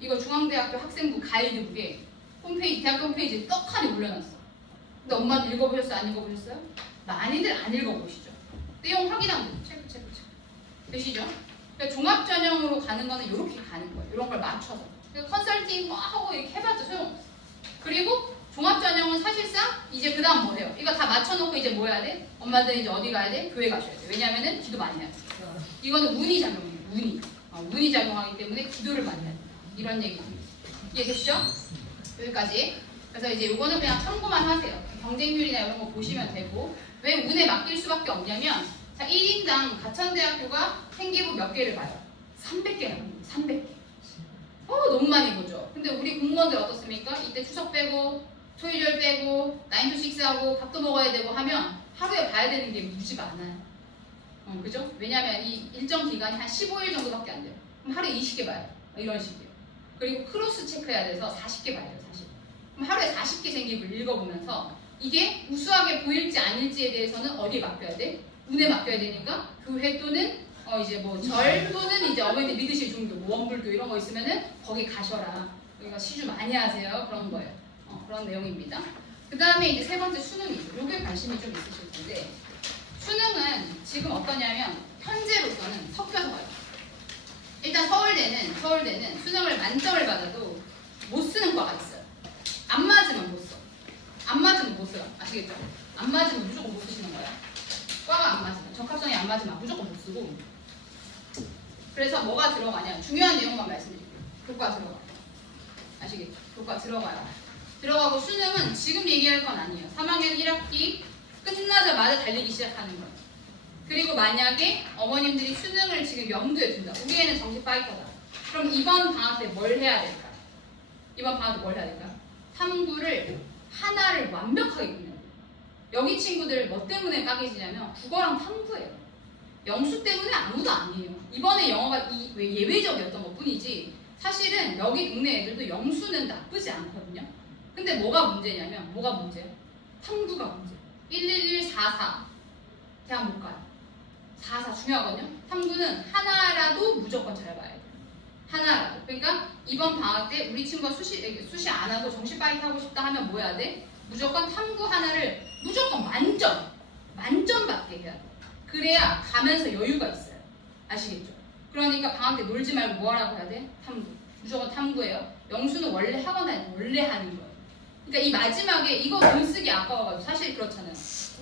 이거 중앙대학교 학생부 가이드북에 홈페이지, 대학교 홈페이지에 떡하니 올려놨어. 근데 엄마도 읽어보셨어요? 안 읽어보셨어요? 많이들 안 읽어보시죠. 내용 확인하면 체크. 되시죠? 그러니까 종합전형으로 가는 거는 이렇게 가는 거예요. 이런 걸 맞춰서. 그러니까 컨설팅 뭐 하고 이렇게 해봤자 소용없어. 그리고 종합전형은 사실상 이제 그 다음 뭐 해요? 이거 다 맞춰놓고 이제 뭐 해야 돼? 엄마들은 이제 어디 가야 돼? 교회 가셔야 돼. 왜냐면은 기도 많이 해야 돼. 이거는 운이 작용이에요. 운이 작용하기 때문에 기도를 많이 해야 돼. 이런 얘기 이해되시죠? 여기까지. 그래서 이제 이거는 그냥 참고만 하세요. 경쟁률이나 이런 거 보시면 되고 왜 운에 맡길 수밖에 없냐면 자 1인당 가천대학교가 생기부 몇 개를 봐요? 300개라는 거예요. 300개. 너무 많이 보죠. 근데 우리 공무원들 어떻습니까? 이때 추석 빼고 토요일 빼고 9to6하고 밥도 먹어야 되고 하면 하루에 봐야 되는 게 무지가 않아요. 그죠? 왜냐면 이 일정 기간이 한 15일 정도밖에 안 돼요. 그럼 하루에 20개 봐요. 이런 식이에요. 그리고 크로스 체크해야 돼서 40개 봐야 돼요. 40. 그럼 하루에 40개 생기부를 읽어보면서 이게 우수하게 보일지 아닐지에 대해서는 어디에 맡겨야 돼? 운에 맡겨야 되니까 교회 또는 이제 뭐 절 또는 이제 어머니들 믿으실 종교, 뭐 원불교 이런 거 있으면은 거기 가셔라. 그러니까 시주 많이 하세요. 그런 거예요. 그런 내용입니다. 그 다음에 이제 세 번째 수능이죠. 요게 관심이 좀 있으실 텐데 수능은 지금 어떠냐면 현재로서는 섞여서 가요. 일단 서울대는 수능을 만점을 받아도 못 쓰는 과가 있어요. 안 맞으면 못 써. 안 맞으면 못 써요. 아시겠죠? 안 맞으면 무조건 못 쓰시는 거예요. 과가 안 맞으면 적합성이 안 맞으면 무조건 못 쓰고 그래서 뭐가 들어가냐 중요한 내용만 말씀드릴게요. 교과 들어가요. 아시겠죠? 교과 들어가요. 들어가고 수능은 지금 얘기할 건 아니에요. 3학년 1학기 끝나자마자 달리기 시작하는 거예요. 그리고 만약에 어머님들이 수능을 지금 염두에 둔다. 우리 애는 정시 파이터다. 그럼 이번 방학 때 뭘 해야 될까요? 이번 방학 때 뭘 해야 될까요? 탐구를 하나를 완벽하게 끝내야 돼요. 여기 친구들 뭐 때문에 까기지냐면 국어랑 탐구예요. 영수 때문에 아무도 아니에요. 이번에 영어가 예외적이었던 것 뿐이지 사실은 여기 동네 애들도 영수는 나쁘지 않거든요. 근데 뭐가 문제냐면 뭐가 문제예요? 탐구가 문제. 111, 44 대학 못 가요. 44 중요하거든요. 탐구는 하나라도 무조건 잘 봐야 돼요. 하나라도. 그러니까 이번 방학 때 우리 친구가 수시 안 하고 정시 파이트 하고 싶다 하면 뭐 해야 돼? 무조건 탐구 하나를 무조건 만점 받게 해야 돼. 그래야 가면서 여유가 있어요. 아시겠죠? 그러니까 방학 때 놀지 말고 뭐 하라고 해야 돼? 탐구. 무조건 탐구예요. 영수는 원래 학원 원래 하는 거예요. 그러니까 이 마지막에 이거 돈 쓰기 아까워가지고 사실 그렇잖아요.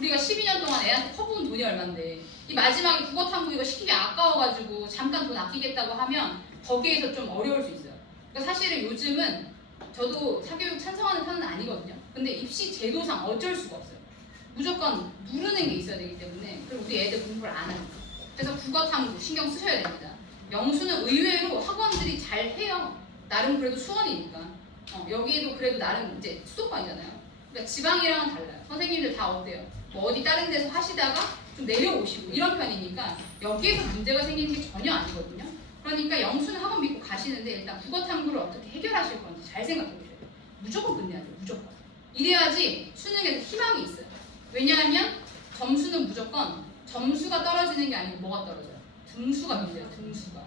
우리가 12년 동안 애한테 퍼부은 돈이 얼만데 이 마지막에 국어 탐구 이거 시키기 아까워가지고 잠깐 돈 아끼겠다고 하면 거기에서 좀 어려울 수 있어요. 그러니까 사실은 요즘은 저도 사교육 찬성하는 편은 아니거든요. 근데 입시 제도상 어쩔 수가 없어요. 무조건 누르는 게 있어야 되기 때문에 그리고 우리 애들 공부를 안 하니까. 그래서 국어 탐구 신경 쓰셔야 됩니다. 영수는 의외로 학원들이 잘 해요. 나름 그래도 수원이니까. 여기도 그래도 나름 이제 수도권이잖아요. 그러니까 지방이랑은 달라요. 선생님들 다 어때요? 뭐 어디 다른 데서 하시다가 좀 내려오시고 이런 편이니까 여기에서 문제가 생기는 게 전혀 아니거든요. 그러니까 영수는 학원 믿고 가시는데 일단 국어 탐구를 어떻게 해결하실 건지 잘 생각해 보셔야 돼요. 무조건 끝내야 돼요. 무조건. 이래야지 수능에서 희망이 있어요. 왜냐하면 점수는 무조건 점수가 떨어지는 게 아니고 뭐가 떨어져요? 등수가 문제예요. 등수가.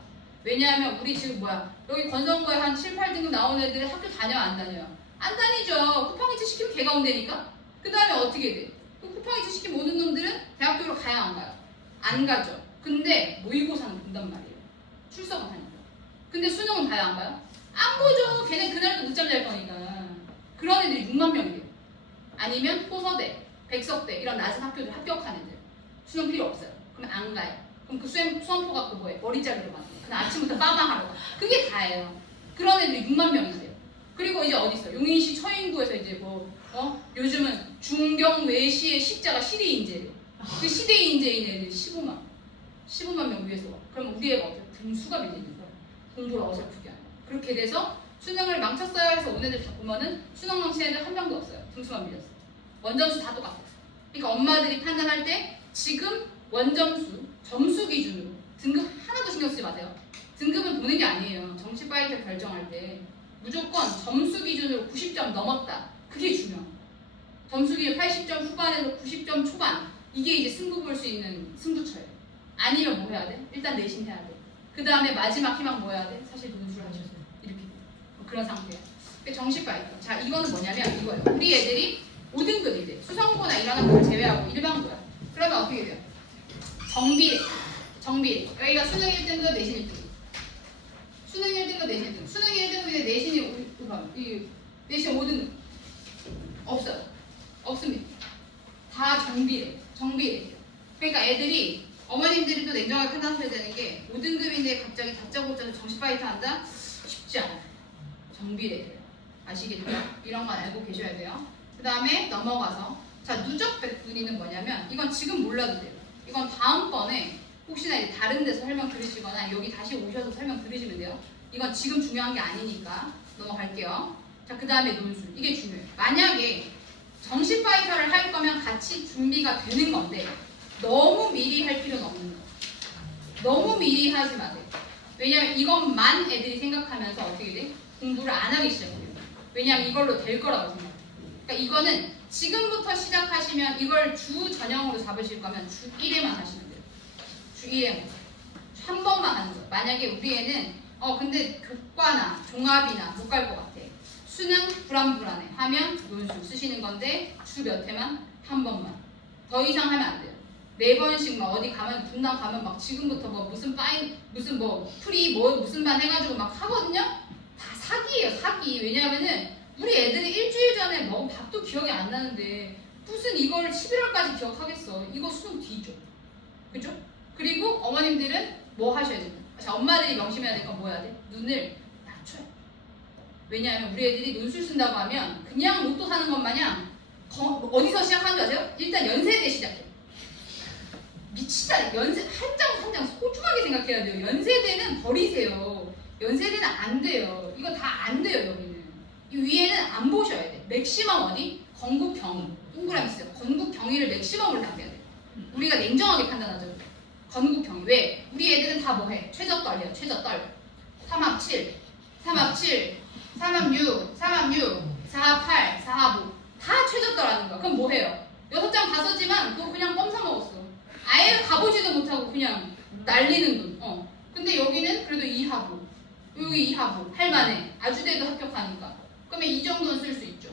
왜냐하면 우리 지금 뭐야 여기 건성고에 한 7, 8등급 나온 애들은 학교 다녀요? 안 다녀요? 안 다니죠. 쿠팡이체 시키면 걔가 온다니까? 그 다음에 어떻게 돼? 그 쿠팡이체 시키면 오는 놈들은 대학교로 가요? 안 가요? 안 가죠. 근데 모의고사는 본단 말이에요. 출석은 하니까. 근데 수능은 가요? 안 가요? 안 보죠. 걔네 그날도 늦잠 잘 거니까. 그런 애들이 6만 명이에요. 아니면 호서대, 백석대 이런 낮은 학교들 합격한 애들. 수능 필요 없어요. 그럼 안 가요. 그럼 그 수험표 갖고 뭐해? 머리 자르러 가는 거예요. 그날 아침부터 빠방하러 가. 그게 다예요. 그런 애들이 6만 명이세요. 그리고 이제 어디 있어? 용인시 처인구에서 이제 요즘은 중경 외시의 식자가 시대인재예요. 그 시대인재인 애들이 15만 명 위에서 와. 그럼 우리 애가 어떻게 등수가 밀리는 거야? 공부를 어설프게 하는 거야. 그렇게 돼서 수능을 망쳤어요 해서 온 애들 다 보면은 수능 망친 애들 한 명도 없어요. 등수만 밀렸어. 원점수 다 똑같았어. 그러니까 엄마들이 판단할 때 지금 원점수, 점수 기준으로 등급 하나도 신경 쓰지 마세요. 등급은 보는 게 아니에요. 정시 파이터 결정할 때 무조건 점수 기준으로 90점 넘었다. 그게 중요해요. 점수 기준 80점 후반에서 90점 초반 이게 이제 승부 볼 수 있는 승부처예요. 아니면 뭐 해야 돼? 일단 내신 해야 돼. 그 다음에 마지막 희망 뭐 해야 돼? 사실 논술 하셔야 돼. 이렇게 그런 상태예요. 정시 파이터. 자 이거는 뭐냐면 이거예요. 우리 애들이 5등급이래. 수성고나 이런 학교를 제외하고 일반고야. 그러면 어떻게 돼요? 정비례. 여기가 수능 1등급, 내신 1등급. 수능 1등급, 내신 1등급. 수능 1등급인데 내신 5등급. 없어요. 없습니다. 다 정비례. 그러니까 애들이 어머님들이 또 냉정하게 판단하셔야 되는 게 5등급인데 갑자기 다짜고짜 정시 파이터 한다? 쉽지 않아요. 정비례예요. 아시겠죠? 이런 건 알고 계셔야 돼요. 그 다음에 넘어가서 자 누적 백분위는 뭐냐면 이건 지금 몰라도 돼요. 이건 다음번에 혹시나 이제 다른 데서 설명 들으시거나 여기 다시 오셔서 설명 들으시면 돼요. 이건 지금 중요한 게 아니니까 넘어갈게요. 자 그 다음에 논술 이게 중요해요. 만약에 정시 파이터를 할 거면 같이 준비가 되는 건데 너무 미리 할 필요는 없는 거예요. 너무 미리 하지 마세요. 왜냐면 이것만 애들이 생각하면서 어떻게 돼? 공부를 안 하기 시작해요. 왜냐면 이걸로 될 거라고 생각해요. 그러니까 이거는 지금부터 시작하시면 이걸 주 전형으로 잡으실 거면 주 1회만 하시면 돼요. 주 1회만. 한 번만 하는 거예요. 만약에 우리 애는 근데 교과나 종합이나 못 갈 것 같아. 수능 불안해 하면 논술 쓰시는 건데 주 몇 회만? 한 번만. 더 이상 하면 안 돼요. 매번씩 막 어디 가면 분당 가면 막 지금부터 뭐 무슨 프리 무슨 반 해가지고 막 하거든요. 다 사기예요, 사기. 왜냐하면은 우리 애들이 일주일 전에 먹은 밥도 기억이 안 나는데 무슨 이걸 11월까지 기억하겠어. 이거 수능 뒤죠. 그죠? 그리고 어머님들은 뭐 하셔야 돼요? 자, 엄마들이 명심해야 될 건 뭐 해야 돼? 눈을 낮춰요. 왜냐하면 우리 애들이 논술 쓴다고 하면 그냥 로또 사는 것 마냥 어디서 시작하는 줄 아세요? 일단 연세대 시작해요. 미치다. 연세 한 장 한 장 소중하게 생각해야 돼요. 연세대는 버리세요. 연세대는 안 돼요. 이거 다 안 돼요. 여기는. 이 위에는 안 보셔야 돼. 맥시멈 어디? 건국 경위. 동그라미 쓰세요. 건국 경위를 맥시멈으로 잡혀야 돼. 우리가 냉정하게 판단하죠. 건국 경위. 왜? 우리 애들은 다 뭐해? 최저떨이에요. 최저떨. 3합 7, 3합 7, 3합 6, 3합 6, 4합 8, 4합 5. 다 최저떨하는 거야. 그럼 뭐해요? 6장 다 썼지만 그거 그냥 껌 사 먹었어. 아예 가보지도 못하고 그냥 날리는 돈. 근데 여기는 그래도 2합 5. 여기 2합 5. 할만해. 아주대도 합격하니까. 그러면 이 정도는 쓸 수 있죠.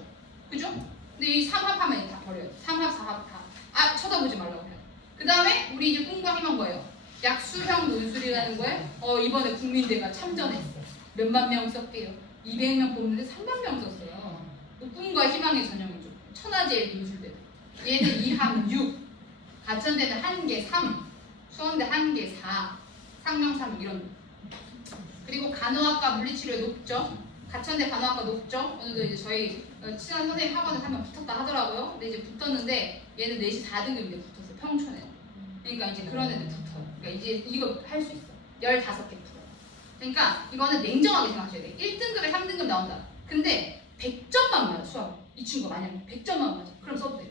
그죠? 근데 이 3합 하면 다 버려요. 3합, 4합 다. 쳐다보지 말라고 해요. 그 다음에 우리 이제 꿈과 희망 뭐예요? 약수형 논술이라는 거에 이번에 국민대가 참전했어. 몇만 명 썼대요. 200명 뽑는데 3만 명 썼어요. 꿈과 희망의 전형이죠. 천하제일 논술대. 얘는 2합 6. 가천대는 1개 3. 수원대 1개 4. 상명 3 이런. 그리고 간호학과 물리치료에 높죠. 가천대 간호학과 높죠. 오늘도 이제 저희 친한 선생님 학원에 한 명 붙었다 하더라고요. 근데 이제 붙었는데 얘는 4시 4등급인데 붙었어. 평촌에. 그러니까 이제 그런 애들 붙어요. 그러니까 이제 이거 할 수 있어. 15개 풀어요. 그러니까 이거는 냉정하게 생각하셔야 돼. 1등급에 3등급 나온다. 근데 100점만 맞아 수학. 이 친구가 만약에 100점만 맞아. 그럼 써도 돼.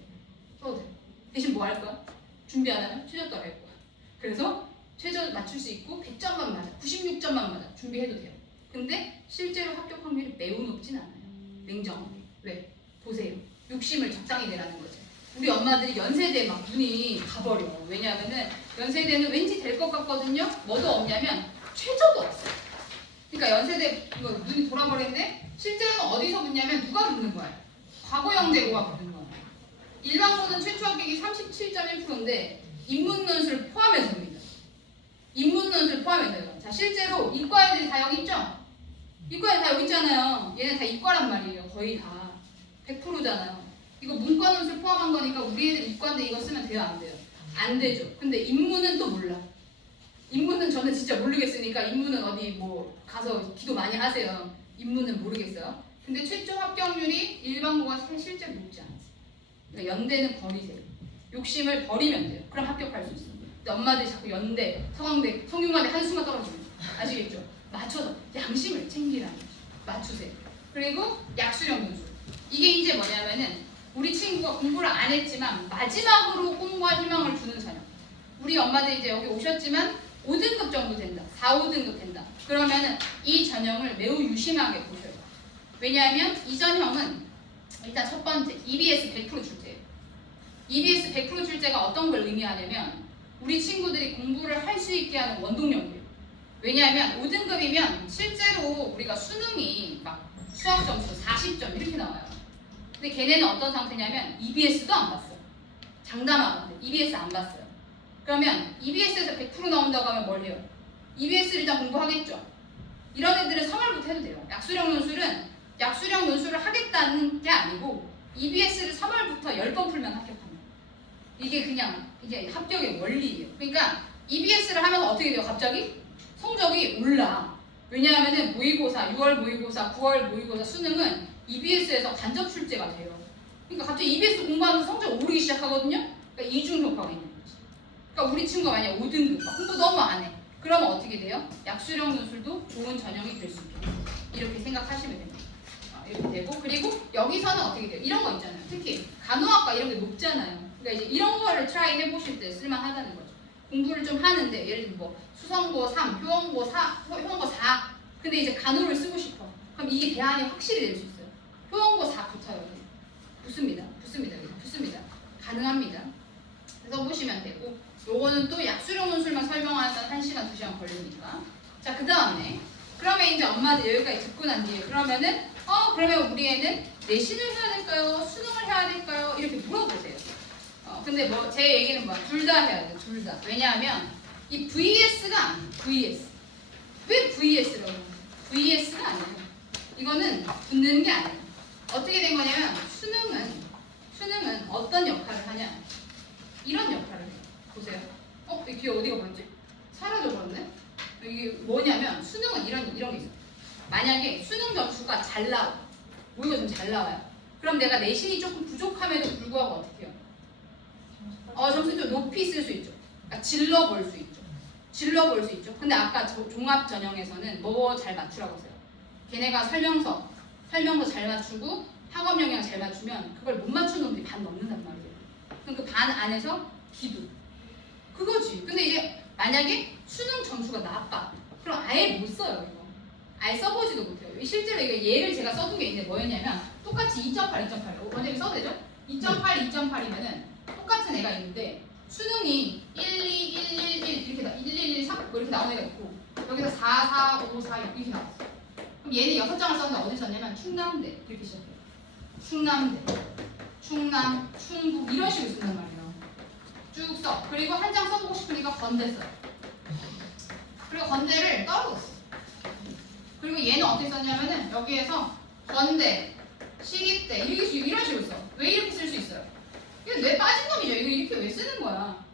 써도 돼. 대신 뭐 할 거야? 준비 안 하면 최저더라 할 거야. 그래서 최저 맞출 수 있고 100점만 맞아, 96점만 맞아 준비해도 돼요. 근데 실제로 합격 확률이 매우 높진 않아요. 냉정하게. 왜? 보세요. 욕심을 적당히 내라는 거죠. 우리 엄마들이 연세대에 막 눈이 가버려. 왜냐하면은 연세대는 왠지 될 것 같거든요. 뭐도 없냐면 최저도 없어요. 그러니까 연세대 이거 눈이 돌아버리는데 실제로는 어디서 붙냐면 누가 붙는 거예요? 과거형제고가 붙는 거예요. 일반고는 최초 합격이 37.1%인데 인문논술 포함해서입니다. 인문논술 포함해서요. 자, 실제로 이과 애들이 다 여기 있죠? 이과 애들 다 여기 있잖아요. 얘네 다 이과란 말이에요. 거의 다 100%잖아요. 이거 문과 논술 포함한 거니까 우리 애들 이과인데 이거 쓰면 돼요? 안 돼요? 안 되죠. 근데 인문은 또 몰라. 인문은 저는 진짜 모르겠으니까 인문은 어디 뭐 가서 기도 많이 하세요. 인문은 모르겠어요. 근데 최초 합격률이 일반고가 실제로 높지 않아요. 그러니까 연대는 버리세요. 욕심을 버리면 돼요. 그럼 합격할 수 있어요. 근데 엄마들이 자꾸 연대, 서강대, 성균관대 한수만 떨어지면 아시겠죠? 맞춰서 양심을 챙기라는 거죠. 맞추세요. 그리고 약수령 논술. 이게 이제 뭐냐면은 우리 친구가 공부를 안 했지만 마지막으로 꿈과 희망을 주는 자녀. 우리 엄마들 이제 여기 오셨지만 5등급 정도 된다. 4, 5등급 된다. 그러면은 이 전형을 매우 유심하게 보셔요. 왜냐하면 이 전형은 일단 첫 번째 EBS 100% 출제예요. EBS 100% 출제가 어떤 걸 의미하냐면 우리 친구들이 공부를 할 수 있게 하는 원동력이에요. 왜냐하면 5등급이면 실제로 우리가 수능이 막 수학 점수 40점 이렇게 나와요. 근데 걔네는 어떤 상태냐면 EBS도 안 봤어요. 장담하건데 EBS 안 봤어요. 그러면 EBS에서 100% 나온다고 하면 뭘 해요? EBS를 일단 공부하겠죠. 이런 애들은 3월부터 해도 돼요. 약수령 논술을 하겠다는 게 아니고 EBS를 3월부터 10번 풀면 합격합니다. 이게 그냥 이게 합격의 원리예요. 그러니까 EBS를 하면 어떻게 돼요? 갑자기 성적이 올라. 왜냐하면은 모의고사, 6월 모의고사, 9월 모의고사 수능은 EBS에서 간접 출제가 돼요. 그러니까 갑자기 EBS 공부하면서 성적 오르기 시작하거든요. 그러니까 이중 효과가 있는 거지. 그러니까 우리 친구가 만약 5등급 공부 너무 안 해. 그러면 어떻게 돼요? 약수령 논술도 좋은 전형이 될 수 있겠죠. 이렇게 생각하시면 됩니다. 이렇게 되고 그리고 여기서는 어떻게 돼요? 이런 거 있잖아요. 특히 간호학과 이런 게 높잖아요. 그러니까 이제 이런 거를 트라이 해보실 때 쓸만하다는 거죠. 공부를 좀 하는데 예를 들면 뭐 수성고 3, 효원고 4, 효원고 4 근데 이제 간호를 쓰고 싶어. 그럼 이게 대안이 확실히 될 수 있어요. 효원고 4 붙어요. 붙습니다. 가능합니다. 그래서 보시면 되고 요거는 또 약수령 논술만 설명하면 1시간, 2시간 걸리니까 자, 그 다음에 그러면 이제 엄마들 여기까지 듣고 난 뒤에 그러면은 그러면 우리 애는 내신을 해야 될까요? 수능을 해야 될까요? 이렇게 물어보세요. 근데 뭐 제 얘기는 뭐야? 둘 다 해야 돼요. 둘 다. 왜냐하면 이 VS가 아니에요. VS. 왜 VS라고? VS가 아니에요. 이거는 붙는 게 아니에요. 어떻게 된 거냐면 수능은 어떤 역할을 하냐? 이런 역할을 해요. 보세요. 이 귀 어디가 버렸지? 사라져 버렸네. 이게 뭐냐면 수능은 이런 게 있어요. 만약에 수능 점수가 잘 나와, 모의고사 좀 잘 나와요. 그럼 내가 내신이 조금 부족함에도 불구하고 어떻게 해요? 점수 좀 높이 쓸 수 있죠. 그러니까 질러 볼 수 있죠. 근데 아까 종합 전형에서는 뭐 잘 맞추라고 했어요. 걔네가 설명서 잘 맞추고 학업 영역 잘 맞추면 그걸 못 맞추는 놈들이 반 넘는단 말이에요. 그럼 그 반 안에서 기도. 그거지. 근데 이제 만약에 수능 점수가 나빠. 그럼 아예 못 써요, 이거. 아예 써보지도 못해요. 실제로 이거 예를 제가 써둔 게 있는데 뭐였냐면 똑같이 2.8 원장님 써도 되죠? 2.8이면은 똑같은 애가 있는데 수능이 1, 2, 1, 1, 1 이렇게 1, 1, 1, 3 이렇게 나온 애가 있고 여기서 4, 4, 5, 4 이렇게 나왔어. 그럼 얘는 6장을 썼는데 어디 썼냐면 충남대 이렇게 시작해요. 충남, 충북 이런 식으로 쓴단 말이에요. 쭉 써. 그리고 한 장 써보고 싶으니까 건대 써. 그리고 건대를 떨어졌어. 그리고 얘는 어떻게 썼냐면은 여기에서 건대, 시립대 이런 식으로 써. 왜 이렇게 쓸 수 있어요? 이거 뇌 빠진 놈이죠. 이거 이렇게 왜 쓰는 거야?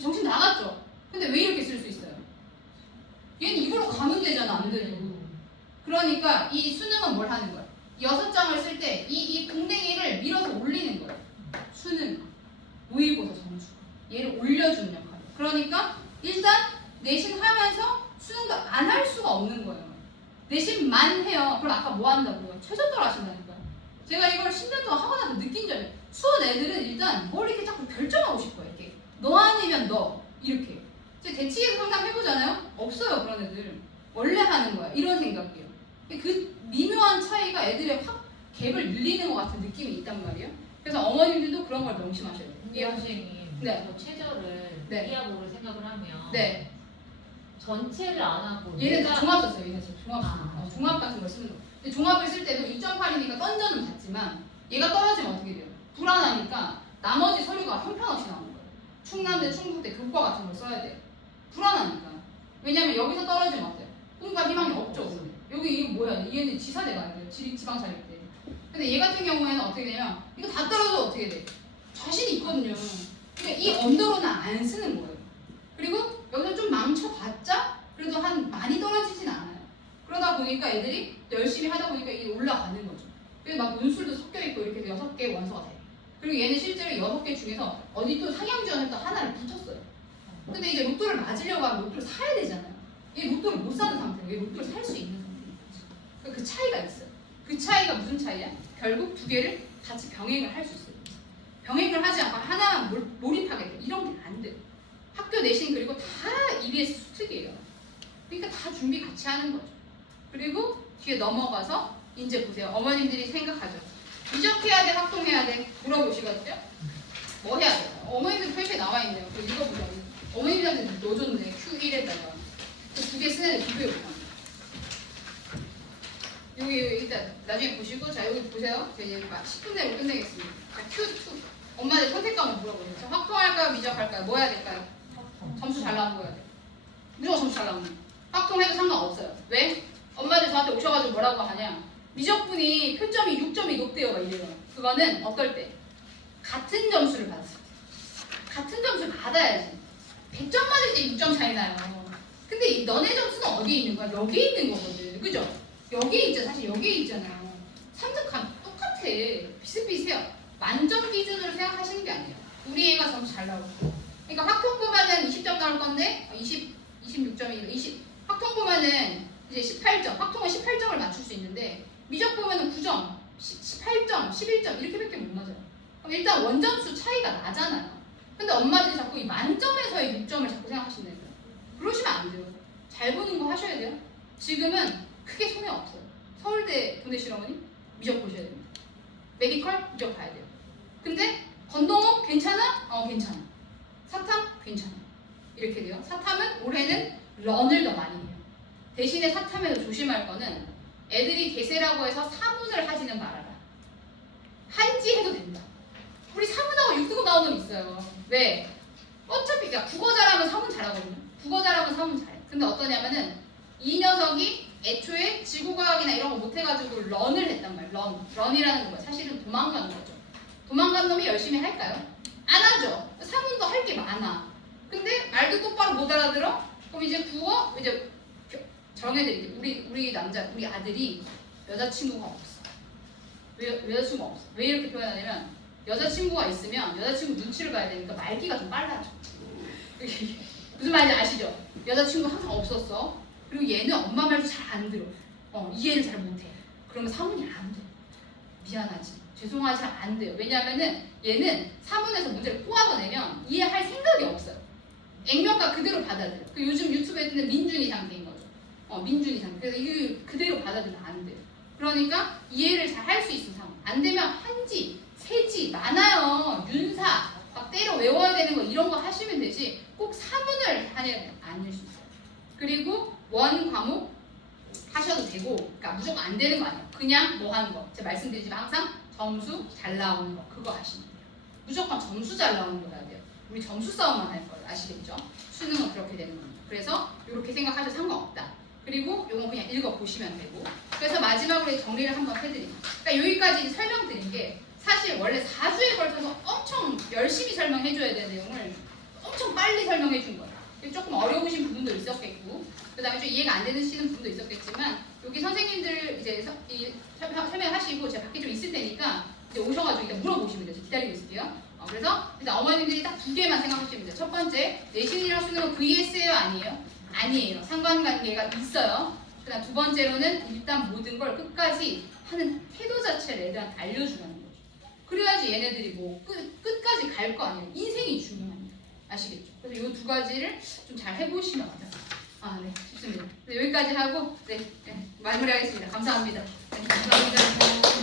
정신 나갔죠? 근데 왜 이렇게 쓸 수 있어요? 얘는 이걸로 가면 되잖아, 안 되죠. 그러니까 이 수능은 뭘 하는 거야? 6장을 쓸 때 이 궁뎅이를 밀어서 올리는 거예요. 수능, 모의고사 점수. 얘를 올려주는 역할. 그러니까 일단 내신 하면서 수능도 안 할 수가 없는 거예요. 내신만 해요. 그럼 아까 뭐 한다고요? 최저돌 하신다니까요. 제가 이걸 10년 동안 하고 나서 느낀 점이 수원 애들은 일단 뭘 이렇게 자꾸 결정하고 싶어요. 이렇게 너 아니면 너 이렇게. 이제 대치기에서 상담해보잖아요. 없어요 그런 애들. 원래 하는 거야 이런 생각이에요. 그 미묘한 차이가 애들의 확 갭을 늘리는 것 같은 느낌이 있단 말이에요. 그래서 어머님들도 그런 걸 명심하셔야 돼요. 근데 선생님, 네. 저 최저를 네. 이하고를 생각을 하면 네. 전체를 안 하고 얘는 다 얘가 종합 썼어요. 얘는 지금 종합. 아. 종합 같은 걸 쓰는 거. 근데 종합을 쓸 때도 2.8이니까 던전은 받지만 얘가 떨어지면 어떻게 돼요? 불안하니까 나머지 서류가 형편없이 나오는 거예요. 충남대, 충북대 교과 같은 걸 써야 돼요. 불안하니까. 왜냐면 여기서 떨어지면 어때요? 꿈과 희망이 없죠. 근데. 여기 이게 뭐야? 얘는 지사대 가야 돼요. 지방자립대. 근데 얘 같은 경우에는 어떻게 되냐면 이거 다 떨어져도 어떻게 돼? 자신이 있거든요. 그러니까 이 언더로는 안 쓰는 거예요. 그리고 여기서 좀 망쳐봤자 그래도 한 많이 떨어지진 않아요. 그러다 보니까 애들이 열심히 하다 보니까 이게 올라가는 거죠. 그래서 막 논술도 섞여 있고 이렇게 해서 6개 원서가 돼요. 그리고 얘는 실제로 6개 중에서 어디 또 상향 지원했던 하나를 붙였어요. 근데 이제 로또를 맞으려고 하면 로또를 사야 되잖아요. 얘 로또를 못 사는 상태예요. 얘 로또를 살 수 있는 상태인 거지. 그러니까 그 차이가 있어요. 그 차이가 무슨 차이야? 결국 두 개를 같이 병행을 할 수 있어요. 병행을 하지 않고 하나만 몰입하게 돼. 이런 게 안 돼요. 학교 내신 그리고 다 EBS 수특이에요. 그러니까 다 준비 같이 하는 거죠. 그리고 뒤에 넘어가서 이제 보세요. 어머님들이 생각하죠. 이적해야 돼, 확동해야 돼? 물어보시거든요. 뭐 해야 돼요? 어머님들 표시에 나와 있네요. 그거 읽어보자고. 어머님들한테 넣어줬는데 Q1에다가 그 두 개 쓰는 애 비교해보자. 여기 일단 나중에 보시고 자 여기 보세요. 저 이제 10분 내로 끝내겠습니다. 자 Q2 엄마들 선택감을 물어보세요. 자, 확통할까요? 미적할까요? 뭐 해야 될까요? 점수 잘 나온 거 해야 돼. 무조건 점수 잘 나오는 거. 확통해도 상관없어요. 왜? 엄마들 저한테 오셔가지고 뭐라고 하냐? 미적분이 표점이 6점이 높대요. 막 이래요. 그거는 어떨 때? 같은 점수를 받았을 때. 같은 점수를 받아야지. 100점 맞을 때 6점 차이 나요. 근데 너네 점수는 어디에 있는 거야? 여기에 있는 거거든. 그죠? 여기에 있죠. 사실 여기에 있잖아요. 3득함 똑같아. 비슷비슷해요. 만점 기준으로 생각하시는 게 아니에요. 우리 애가 점수 잘 나오고. 그러니까 확통 보면은 20점 나올 건데 26점이 확통 보면은 이제 18점. 확통은 18점을 맞출 수 있는데 미적 보면은 9점, 18점, 11점 이렇게밖에 못 맞아요. 그럼 일단 원점수 차이가 나잖아요. 근데 엄마들이 자꾸 이 만점에서의 6점을 자꾸 생각하시는 거예요. 그러시면 안 돼요. 잘 보는 거 하셔야 돼요. 지금은 크게 손해 없어요. 서울대 보내시는 어머니 미적 보셔야 됩니다. 메디컬 미적 봐야 돼요. 근데 건동업 괜찮아? 괜찮아. 사탐 괜찮아. 이렇게 돼요. 사탐은 올해는 런을 더 많이 해요. 대신에 사탐에서 조심할 거는 애들이 대세라고 해서 사문을 하지는 말아라. 한지 해도 된다. 우리 사문하고 6등급 나오는 놈 있어요. 왜? 어차피 그러니까 국어 잘하면 사문 잘하거든요. 국어 잘하면 사문 잘해. 근데 어떠냐면은 이 녀석이 애초에 지구과학이나 이런 거 못해가지고 런을 했단 말이에요. 런이라는 거 사실은 도망가는 거죠. 도망간 놈이 열심히 할까요? 안 하죠. 사문도 할 게 많아. 근데 말도 똑바로 못 알아들어? 그럼 이제 국어 이제 정해드릴게요. 우리 아들이 여자친구가 없어. 왜 여자친구가 없어? 왜 이렇게 표현하냐면 여자친구가 있으면 여자친구 눈치를 봐야 되니까 말기가 좀 빨라져. 무슨 말인지 아시죠? 여자친구 항상 없었어. 그리고 얘는 엄마 말도 잘 안 들어. 이해를 잘 못해. 그러면 사문이 안 돼. 미안하지. 죄송하지 안 돼요. 왜냐하면은 얘는 사문에서 문제를 꼬아서 내면 이해할 생각이 없어요. 액면가 그대로 받아들여. 그 요즘 유튜브에 뜨는 민준이 상태인 거죠. 민준이 상태. 그래서 이게 그대로 받아들이면 안 돼요. 그러니까 이해를 잘 할 수 있는 사문. 안 되면 한지, 세지 많아요. 윤사 막 때려 외워야 되는 거 이런 거 하시면 되지. 꼭 사문을 하냐 아닐 수 있어요. 그리고 원 과목 하셔도 되고, 그러니까 무조건 안 되는 거 아니에요. 그냥 뭐 하는 거. 제가 말씀드리지만 항상 점수 잘 나오는 거 그거 아시면 돼요. 무조건 점수 잘 나오는 거 해야 돼요. 우리 점수 싸움만 할 거예요. 아시겠죠? 수능은 그렇게 되는 겁니다. 그래서 이렇게 생각하셔도 상관없다. 그리고 요거 그냥 읽어보시면 되고. 그래서 마지막으로 정리를 한번 해드립니다. 그러니까 여기까지 설명드린 게 사실 원래 4주에 걸쳐서 엄청 열심히 설명해줘야 되는 내용을 엄청 빨리 설명해 준 거예요. 조금 어려우신 부분도 있었겠고, 그 다음에 좀 이해가 안 되시는 부분도 있었겠지만, 여기 선생님들 이제 설명하시고 제가 밖에 좀 있을 테니까 이제 오셔가지고 일단 물어보시면 돼요. 기다리고 있을게요. 그래서 일단 어머님들이 딱 두 개만 생각하시면 돼요. 첫 번째, 내신이랑 수능은 VS예요? 아니에요? 아니에요. 상관관계가 있어요. 그 다음 두 번째로는 일단 모든 걸 끝까지 하는 태도 자체를 애들한테 알려주라는 거죠. 그래야지 얘네들이 뭐 끝까지 갈 거 아니에요. 인생이 중요합니다. 아시겠죠? 그래서 이 두 가지를 좀 잘 해보시면 어떨까? 네, 좋습니다. 여기까지 하고 마무리하겠습니다. 감사합니다. 네, 감사합니다.